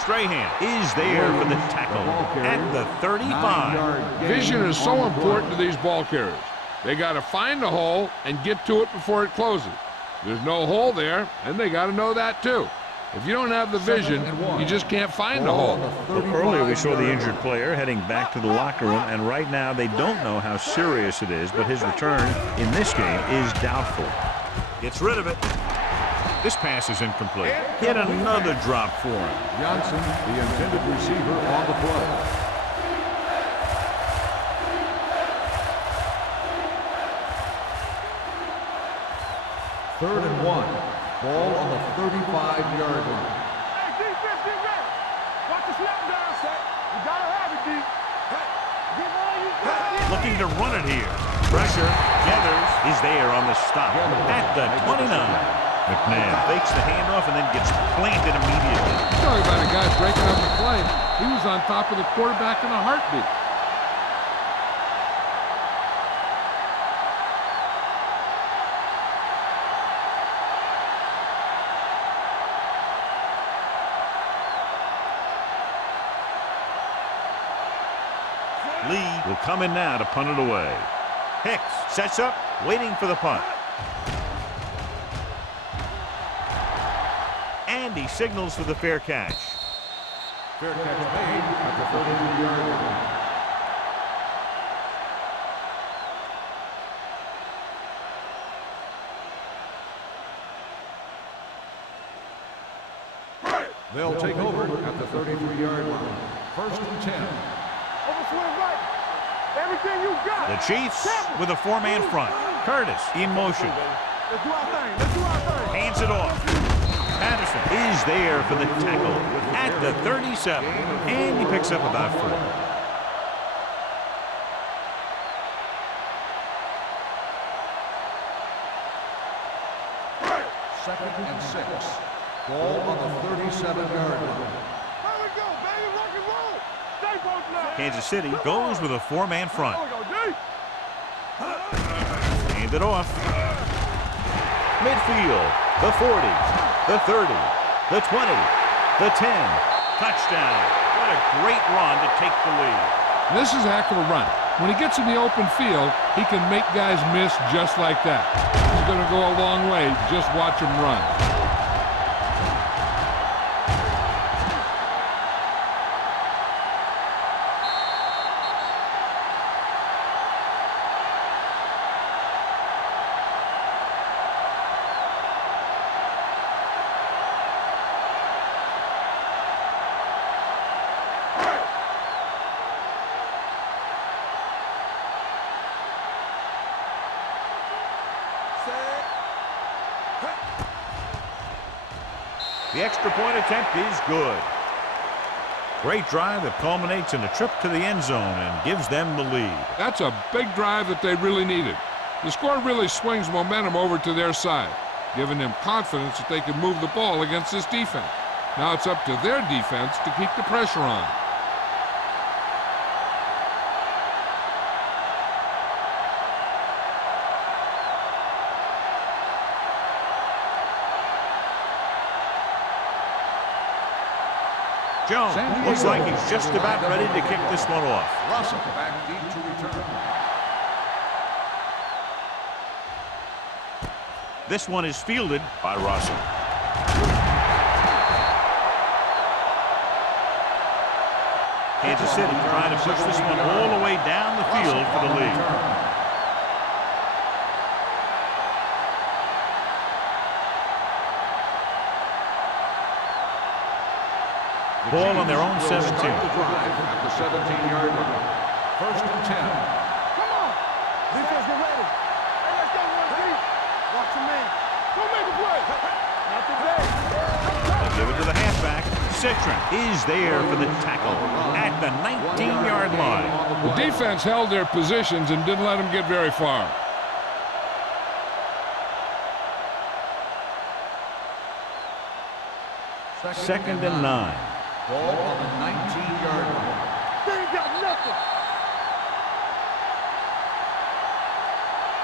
Strahan is there for the tackle at the 35. Vision is so important to these ball carriers. They got to find the hole and get to it before it closes. There's no hole there, and they got to know that too. If you don't have the vision, you just can't find the hole. Well, earlier we saw the injured player heading back to the locker room, and right now they don't know how serious it is, but his return in this game is doubtful. Gets rid of it. This pass is incomplete. Yet another drop for him. Johnson, the intended receiver, on the play. Third and 1. Ball on the 35-yard line. Hey, defense, get ready. Watch the snap down, set. You gotta have it, D. Get all you got. Looking to run it here. Pressure. Gathers is there on the stop at the 29. McNabb fakes the handoff and then gets planted immediately. Talking about a guy breaking up the play. He was on top of the quarterback in a heartbeat. Lee will come in now to punt it away. Hicks sets up, waiting for the punt. And he signals for the fair catch. Fair catch made at the 32-yard line. They'll take over at the 33-yard line. First and 10. Overswing right. Everything you got. The Chiefs with a four-man front. Curtis in motion. Let's do our thing. Let's do our thing. Hands it off. Patterson is there for the tackle at the 37. And he picks up about 4. Second and 6. Ball on the 37-yard line. There we go, baby. Rock and roll. Stay both now. Kansas City goes with a four-man front. There we go, D. Hand it off. Midfield. The 40. The 30. The 20. The 10. Touchdown. What a great run to take the lead. This is a heck of a run. When he gets in the open field, he can make guys miss just like that. He's going to go a long way. Just watch him run. The extra point attempt is good. Great drive that culminates in a trip to the end zone and gives them the lead. That's a big drive that they really needed. The score really swings momentum over to their side, giving them confidence that they can move the ball against this defense. Now it's up to their defense to keep the pressure on. Jones looks like he's just about ready to kick this one off. Russell back deep to return. This one is fielded by Russell. Kansas City trying to push this one all the way down the field for the lead. Ball on their own will 17. Start the drive at the 17-yard line. First and 10. Come on. Defense, get ready. Hey, let's go one deep. Watch your man. Go make a play. Not today. They give it to the halfback. Citron is there for the tackle at the 19-yard line. The defense held their positions and didn't let them get very far. Second and 9. Ball on the 19-yard line. They ain't got nothing.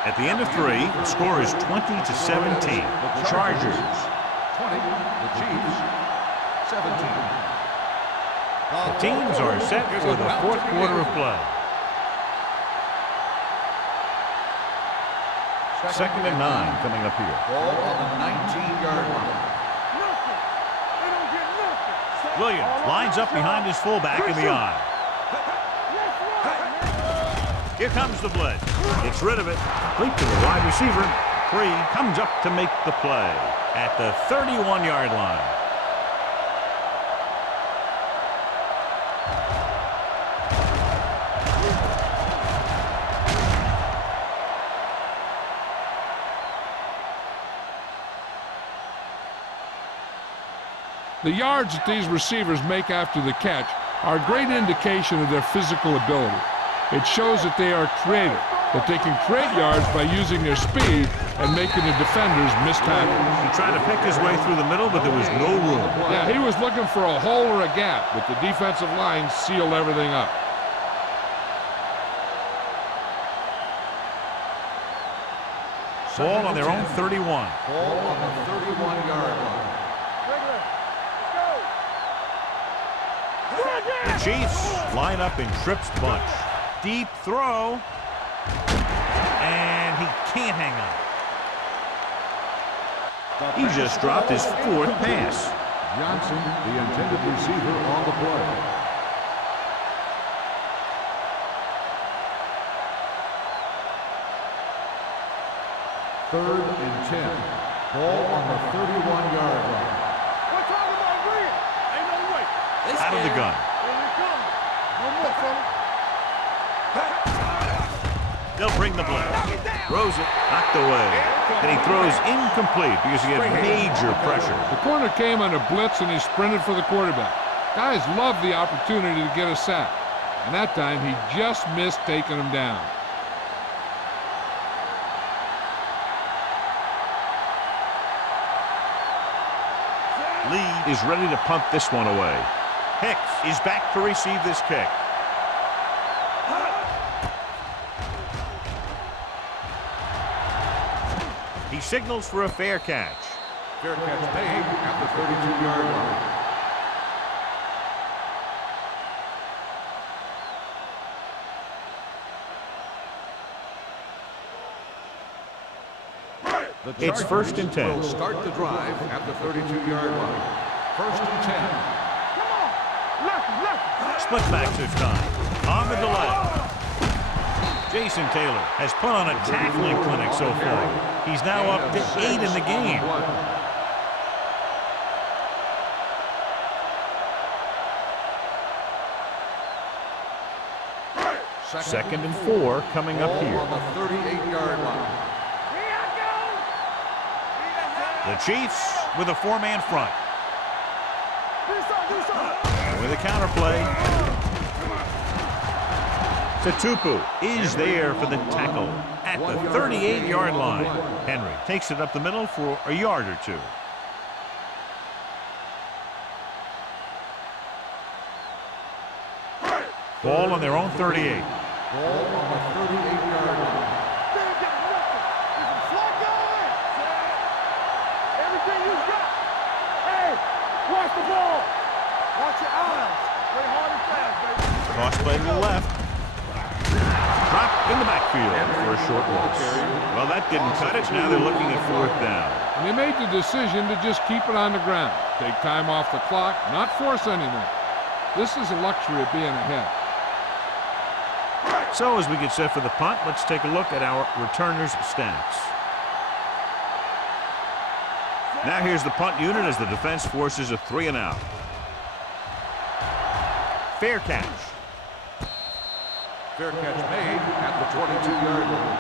At the end of 3, the score is 20-17. Chargers. 20. The Chiefs. 17. The teams are set for the fourth quarter of play. Second and 9 coming up here. Ball on the 19-yard line. Nothing. They don't get nothing. Williams lines up behind his fullback in the eye. Let's run. Here comes the blitz. Gets rid of it. Complete to the wide receiver. Free comes up to make the play at the 31-yard line. The yards that these receivers make after the catch are a great indication of their physical ability. It shows that they are creative, that they can create yards by using their speed and making the defenders miss tackles. He tried to pick his way through the middle, but there was no room. Yeah, he was looking for a hole or a gap, but the defensive line sealed everything up. Ball on their own 31. Ball on the 31-yard line. The Chiefs line up in Tripp's bunch. Deep throw. And he can't hang on. He just dropped his fourth pass. Johnson, the intended receiver, on the play. Third and 10. Ball on the 31-yard line. We're talking about real. Ain't no way. Out of the gun. Here we come. No more, fella. They'll bring the blitz. Throws it, knocked away. And he throws incomplete because he had major pressure. The corner came on a blitz and he sprinted for the quarterback. Guys love the opportunity to get a sack. And that time he just missed taking him down. Lee is ready to punt this one away. Hicks is back to receive this kick. He signals for a fair catch. Fair catch made at the 32-yard line. The It's first and 10. Will start the drive at the 32-yard line. First and 10. Come on. Left. Split back this time. On the delay. Jason Taylor has put on a tackling clinic so far. He's now up to 8 in the game. Second and 4 coming up here. On the 38-yard line. The Chiefs with a 4-man front. And with a counterplay, Tatupu is there for the tackle at the 38-yard line. Henry takes it up the middle for a yard or two. Ball on their own 38. Ball on the 38-yard line. Everything you got. Hey, watch the ball. Watch your eyes. Play hard and fast, baby. Cross play to the left. Dropped in the backfield for a short loss. Well, that didn't cut it. Now they're looking at 4th down. And they made the decision to just keep it on the ground. Take time off the clock, not force anything. This is a luxury of being ahead. So as we get set for the punt, let's take a look at our returners' stats. Now here's the punt unit as the defense forces a 3-and-out. Fair catch. Fair catch made at the 22-yard line.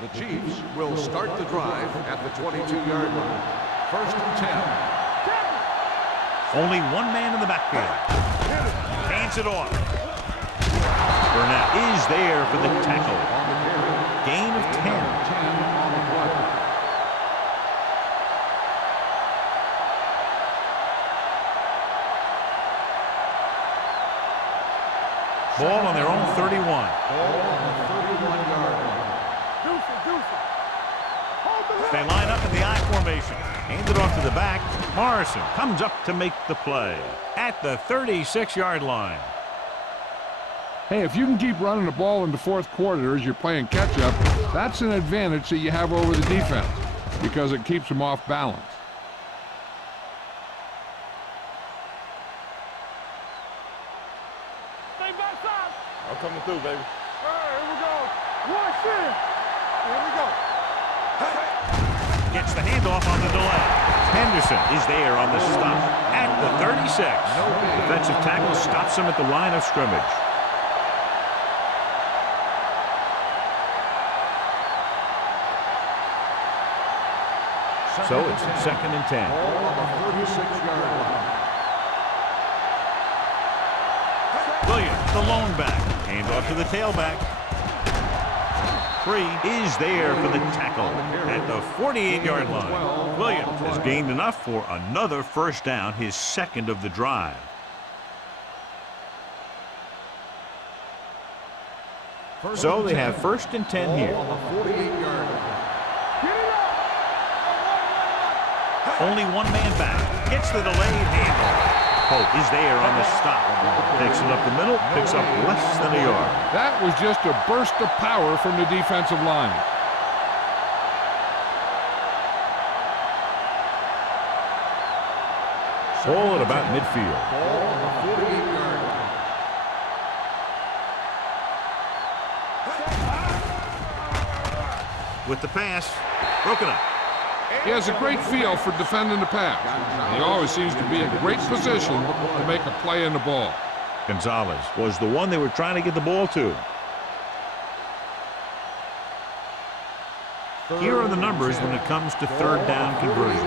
The Chiefs will start the drive at the 22-yard line. First and 10. Only one man in the backfield. Hands it off. Burnett is there for the tackle. Gain of 10. 10 on the play. Ball on their own 31. Ball on the 31-yard line. They line up in the I formation. Hand it off to the back. Morrison comes up to make the play at the 36-yard line. Hey, if you can keep running the ball in the fourth quarter as you're playing catch-up, that's an advantage that you have over the defense because it keeps them off balance. Stay backside. I'm coming through, baby. All right, here we go. One shit. Here we go. Gets the handoff on the delay. Henderson is there on the stop at the 36. Defensive tackle stops him at the line of scrimmage. So it's second and 10. Ball on the 36-yard line. Williams, the lone back. Hand off to the tailback. 3 is there for the tackle at the 48-yard line. Williams has gained enough for another first down, his second of the drive. So they have first and 10 here. On the 48-yard line. Only one man back. Gets the delayed handoff. Pope is there on the stop. Takes it up the middle, picks up less than a yard. That was just a burst of power from the defensive line. Ball at about midfield. Ball on the 48-yard line. With the pass, broken up. He has a great feel for defending the pass. He always seems to be in great position to make a play in the ball. Gonzalez was the one they were trying to get the ball to. Here are the numbers when it comes to third down conversions.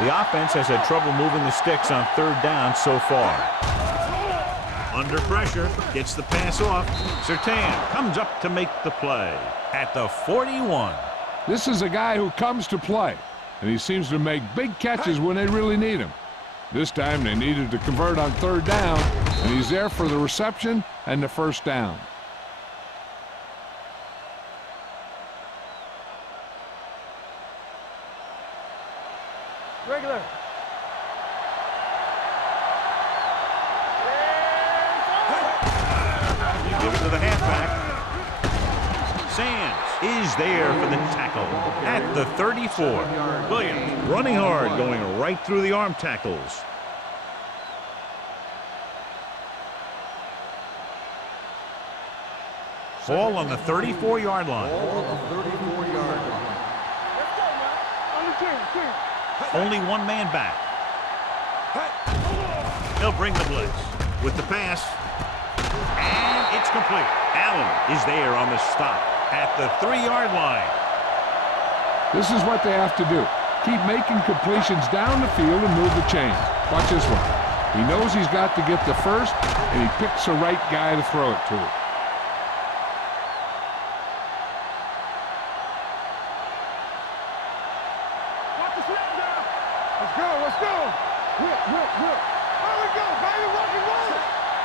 The offense has had trouble moving the sticks on third down so far. Under pressure, gets the pass off. Surtain comes up to make the play at the 41. This is a guy who comes to play, and he seems to make big catches when they really need him. This time they needed to convert on third down, and he's there for the reception and the first down. Regular. Give it to the halfback. Sands is there for the tackle at the 34. Williams running hard, going right through the arm tackles. Ball on the 34-yard line. Ball on the 34-yard line. Let's go, man. On the 10. Only one man back. He'll bring the blitz with the pass. And it's complete. Allen is there on the stop at the 3-yard line. This is what they have to do. Keep making completions down the field and move the chains. Watch this one. He knows he's got to get the first, and he picks the right guy to throw it to. Watch the snap down. Let's go, let's go. Whip, whip, whip. There we go, baby. Rock and roll.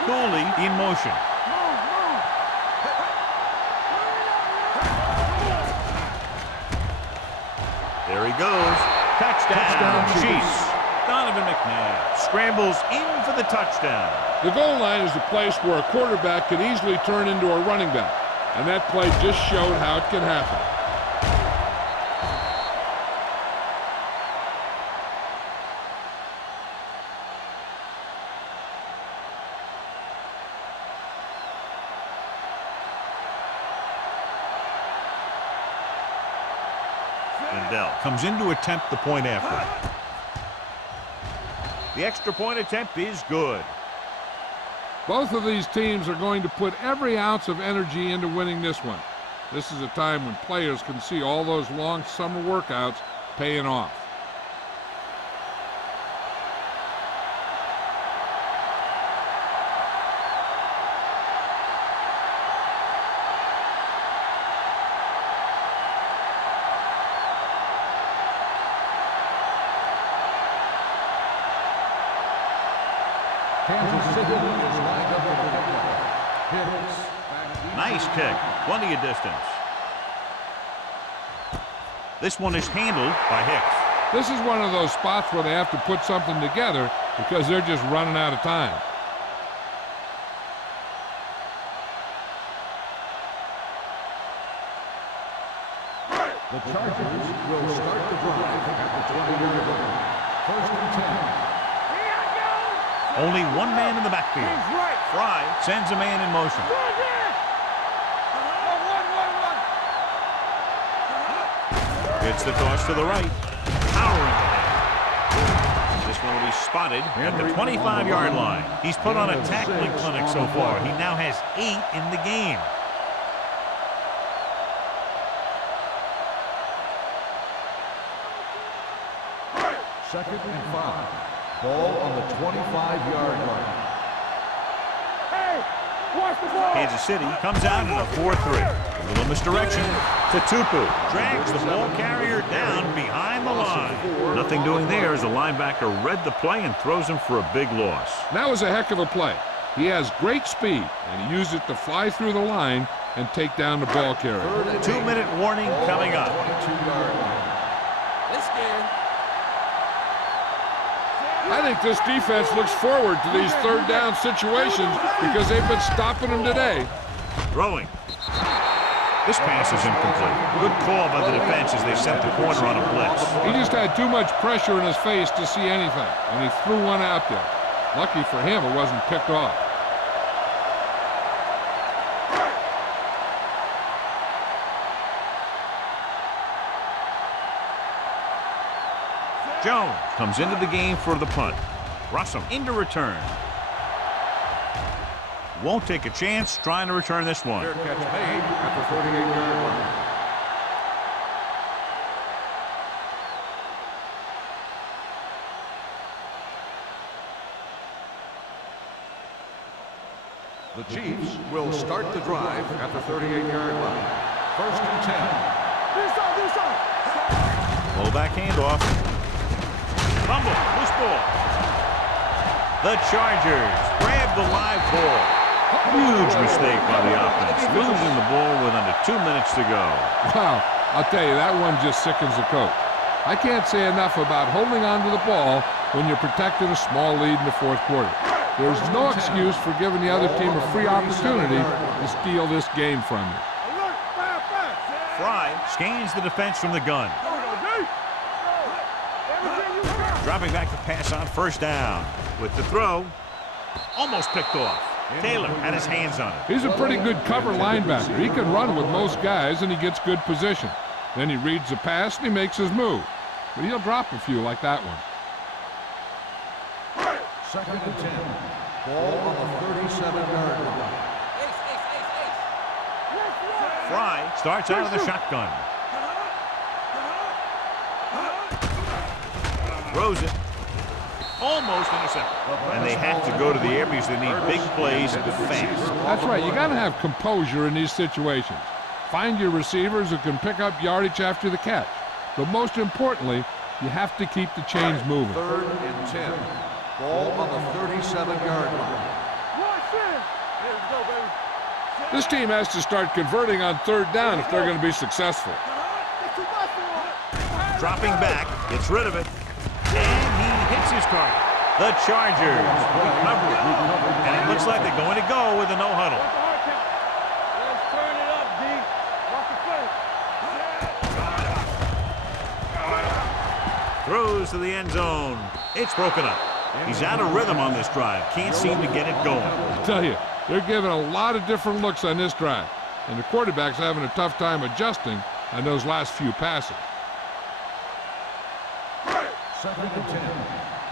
Cooley in motion. Move, move. There he goes. Touchdown, Chiefs. Donovan McNabb scrambles in for the touchdown. The goal line is the place where a quarterback could easily turn into a running back, and that play just showed how it can happen. Lindell comes in to attempt the point after. The extra point attempt is good. Both of these teams are going to put every ounce of energy into winning this one. This is a time when players can see all those long summer workouts paying off. Kansas City is lined up for the kickoff. Hits. Nice kick. Plenty of distance. This one is handled by Hicks. This is one of those spots where they have to put something together because they're just running out of time. The Chargers will start the drive at the 20-yard line. First and 10. Only one man in the backfield. Fry sends a man in motion. It's the toss to the right. Powering ahead. This one will be spotted at the 25-yard line. He's put on a tackling clinic so far. He now has 8 in the game. Second and 5. Ball on the 25-yard line. Hey, watch the ball. Kansas City comes out in a 4-3. A little misdirection to Tupu. Drags the ball carrier down behind the line. Nothing doing there as the linebacker read the play and throws him for a big loss. That was a heck of a play. He has great speed, and he used it to fly through the line and take down the ball carrier. 2-minute warning coming up. 22-yard line. I think this defense looks forward to these third down situations because they've been stopping them today. Throwing. This pass is incomplete. Good call by the defense as they set the corner on a blitz. He just had too much pressure in his face to see anything, and he threw one out there. Lucky for him, it wasn't picked off. Jones comes into the game for the punt. Russell into return. Won't take a chance trying to return this one. Fair catch made at the 38-yard line. The Chiefs will start the drive at the 38-yard line. First and 10. This side. Pull back handoff. Fumble, loose ball. The Chargers grab the live ball. Huge mistake by the offense, losing the ball with under 2 minutes to go. Wow, I'll tell you, that one just sickens the coach. I can't say enough about holding on to the ball when you're protecting a small lead in the fourth quarter. There's no excuse for giving the other team a free opportunity to steal this game from you. Fry scans the defense from the gun. Dropping back to pass on first down. With the throw, almost picked off. Taylor had his hands on it. He's a pretty good cover linebacker. He can run with most guys, and he gets good position. Then he reads the pass, and he makes his move. But he'll drop a few like that one. Second and 10. Ball on the 37-yard line. Fry starts out of the shotgun. Throws it. Almost intercepted. And they have to go to the air because they need big plays and fast. That's right. You got to have composure in these situations. Find your receivers who can pick up yardage after the catch. But most importantly, you have to keep the chains moving. Third and 10. Ball on the 37-yard line. This team has to start converting on third down if they're going to be successful. Dropping back, gets rid of it, and he hits his target. The Chargers recover it, and it looks like they're going to go with a no-huddle. Let's turn it up, D. Watch the play. Throws to the end zone. It's broken up. He's out of rhythm on this drive. Can't seem to get it going. I tell you, they're giving a lot of different looks on this drive, and the quarterback's having a tough time adjusting on those last few passes. Second and 10.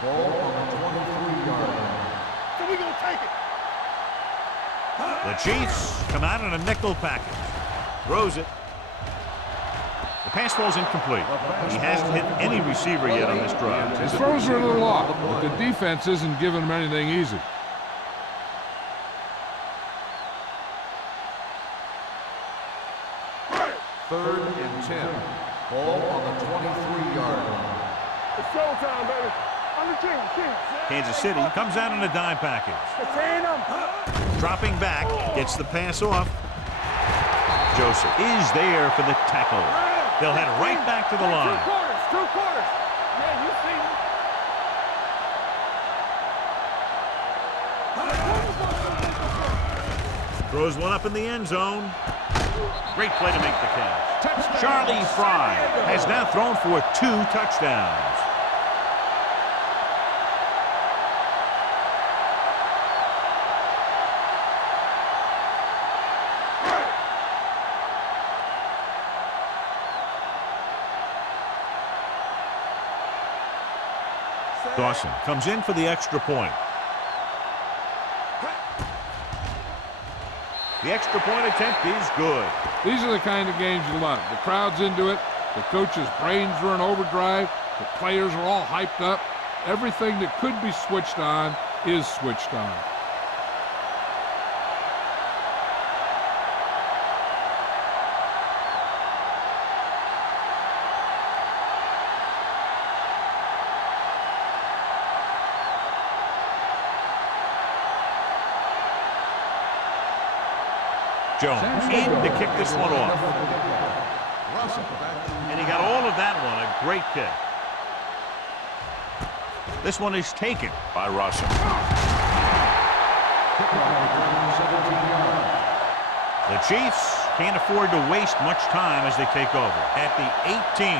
Ball on the 23-yard line. So we gonna take it. The Chiefs come out in a nickel package. Throws it. The pass falls incomplete. He hasn't hit any receiver yet on this drive. His throws are a little off, but the defense isn't giving him anything easy. Third and 10. Ball on the 23-yard line. It's showtime, baby. On the team. Kansas City comes out in a dime package. Contain them. Dropping back, gets the pass off. Joseph is there for the tackle. They'll head right back to the line. Two quarters. Yeah, you see them. Throws one up in the end zone. Great play to make the catch. Charlie Fry has now thrown for 2 touchdowns. Dawson comes in for the extra point. The extra point attempt is good. These are the kind of games you love. The crowd's into it. The coach's brains are in overdrive. The players are all hyped up. Everything that could be switched on is switched on. Jones in to kick this one off. And he got all of that one. A great kick. This one is taken by Russell. The Chiefs can't afford to waste much time as they take over at the 18.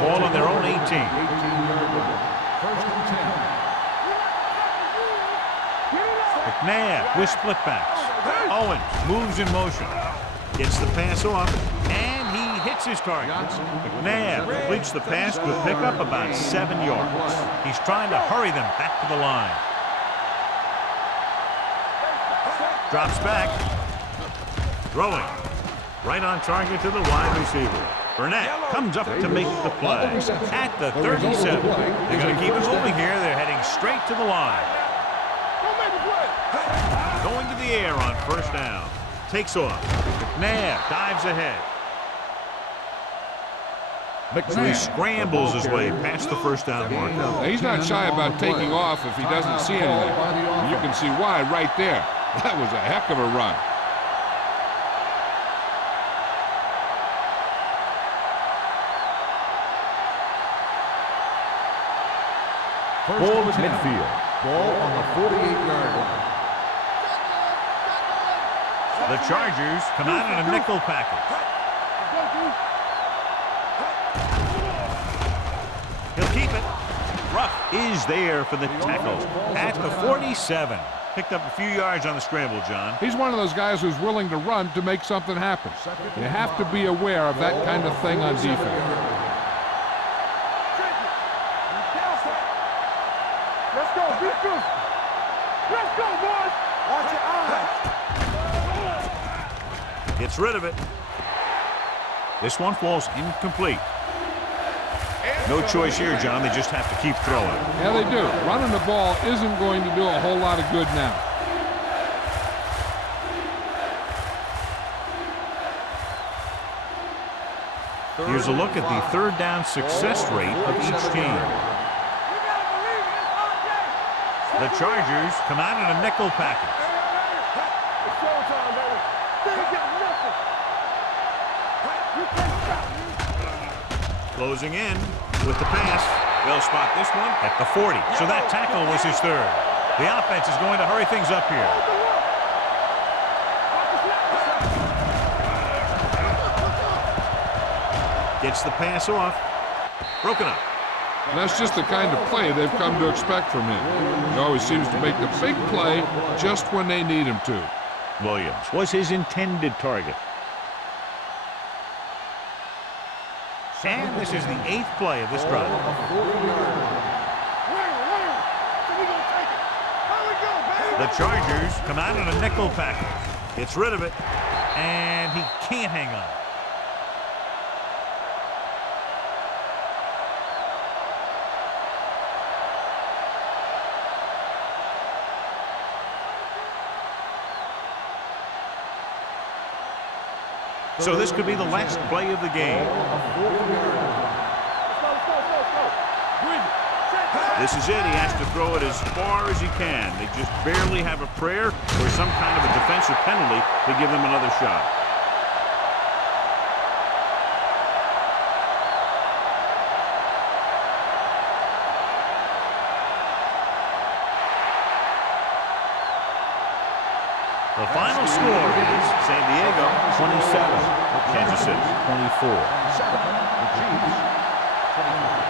Ball on their own 18. First and 10. McNabb with splitbacks. Owens moves in motion. Gets the pass off, and he hits his target. McNabb completes the pass to pick up about 7 yards. He's trying to hurry them back to the line. Drops back. Throwing. Right on target to the wide receiver. Burnett comes up to make the play at the 37. They're going to keep it moving here. They're heading straight to the line. Going to the air on first down. Takes off. McNabb dives ahead. So he scrambles his way past the first down marker. Now, he's not shy about taking off if he doesn't see anything. And you can see why right there. That was a heck of a run. Ball at midfield. Ball on the 48-yard line. The Chargers come out in a nickel package. He'll keep it. Ruff is there for the tackle at the 47. Picked up a few yards on the scramble, John. He's one of those guys who's willing to run to make something happen. You have to be aware of that kind of thing on defense. Let's go, be good. Let's go, boys. Watch your eyes. Gets rid of it. This one falls incomplete. No choice here, John. They just have to keep throwing. Yeah, they do. Running the ball isn't going to do a whole lot of good now. Here's a look at the third down success rate of each team. The Chargers come out in a nickel package. It's showtime, baby. They ain't got nothing. You can't stop me. Closing in with the pass. They'll spot this one at the 40. So that tackle was his third. The offense is going to hurry things up here. Gets the pass off. Broken up. And that's just the kind of play they've come to expect from him. He always seems to make the big play just when they need him to. Williams was his intended target. And this is the 8th play of this drive. The Chargers come out in a nickel package. Gets rid of it, and he can't hang on. So this could be the last play of the game. This is it. He has to throw it as far as he can. They just barely have a prayer or some kind of a defensive penalty to give them another shot. The final score is San Diego 27, Kansas City 24. The Chiefs, 25.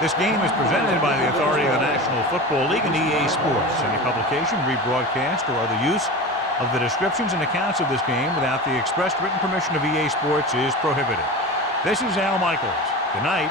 This game is presented by the authority of the National Football League and EA Sports. Any publication, rebroadcast, or other use of the descriptions and accounts of this game without the expressed written permission of EA Sports is prohibited. This is Al Michaels. Good night.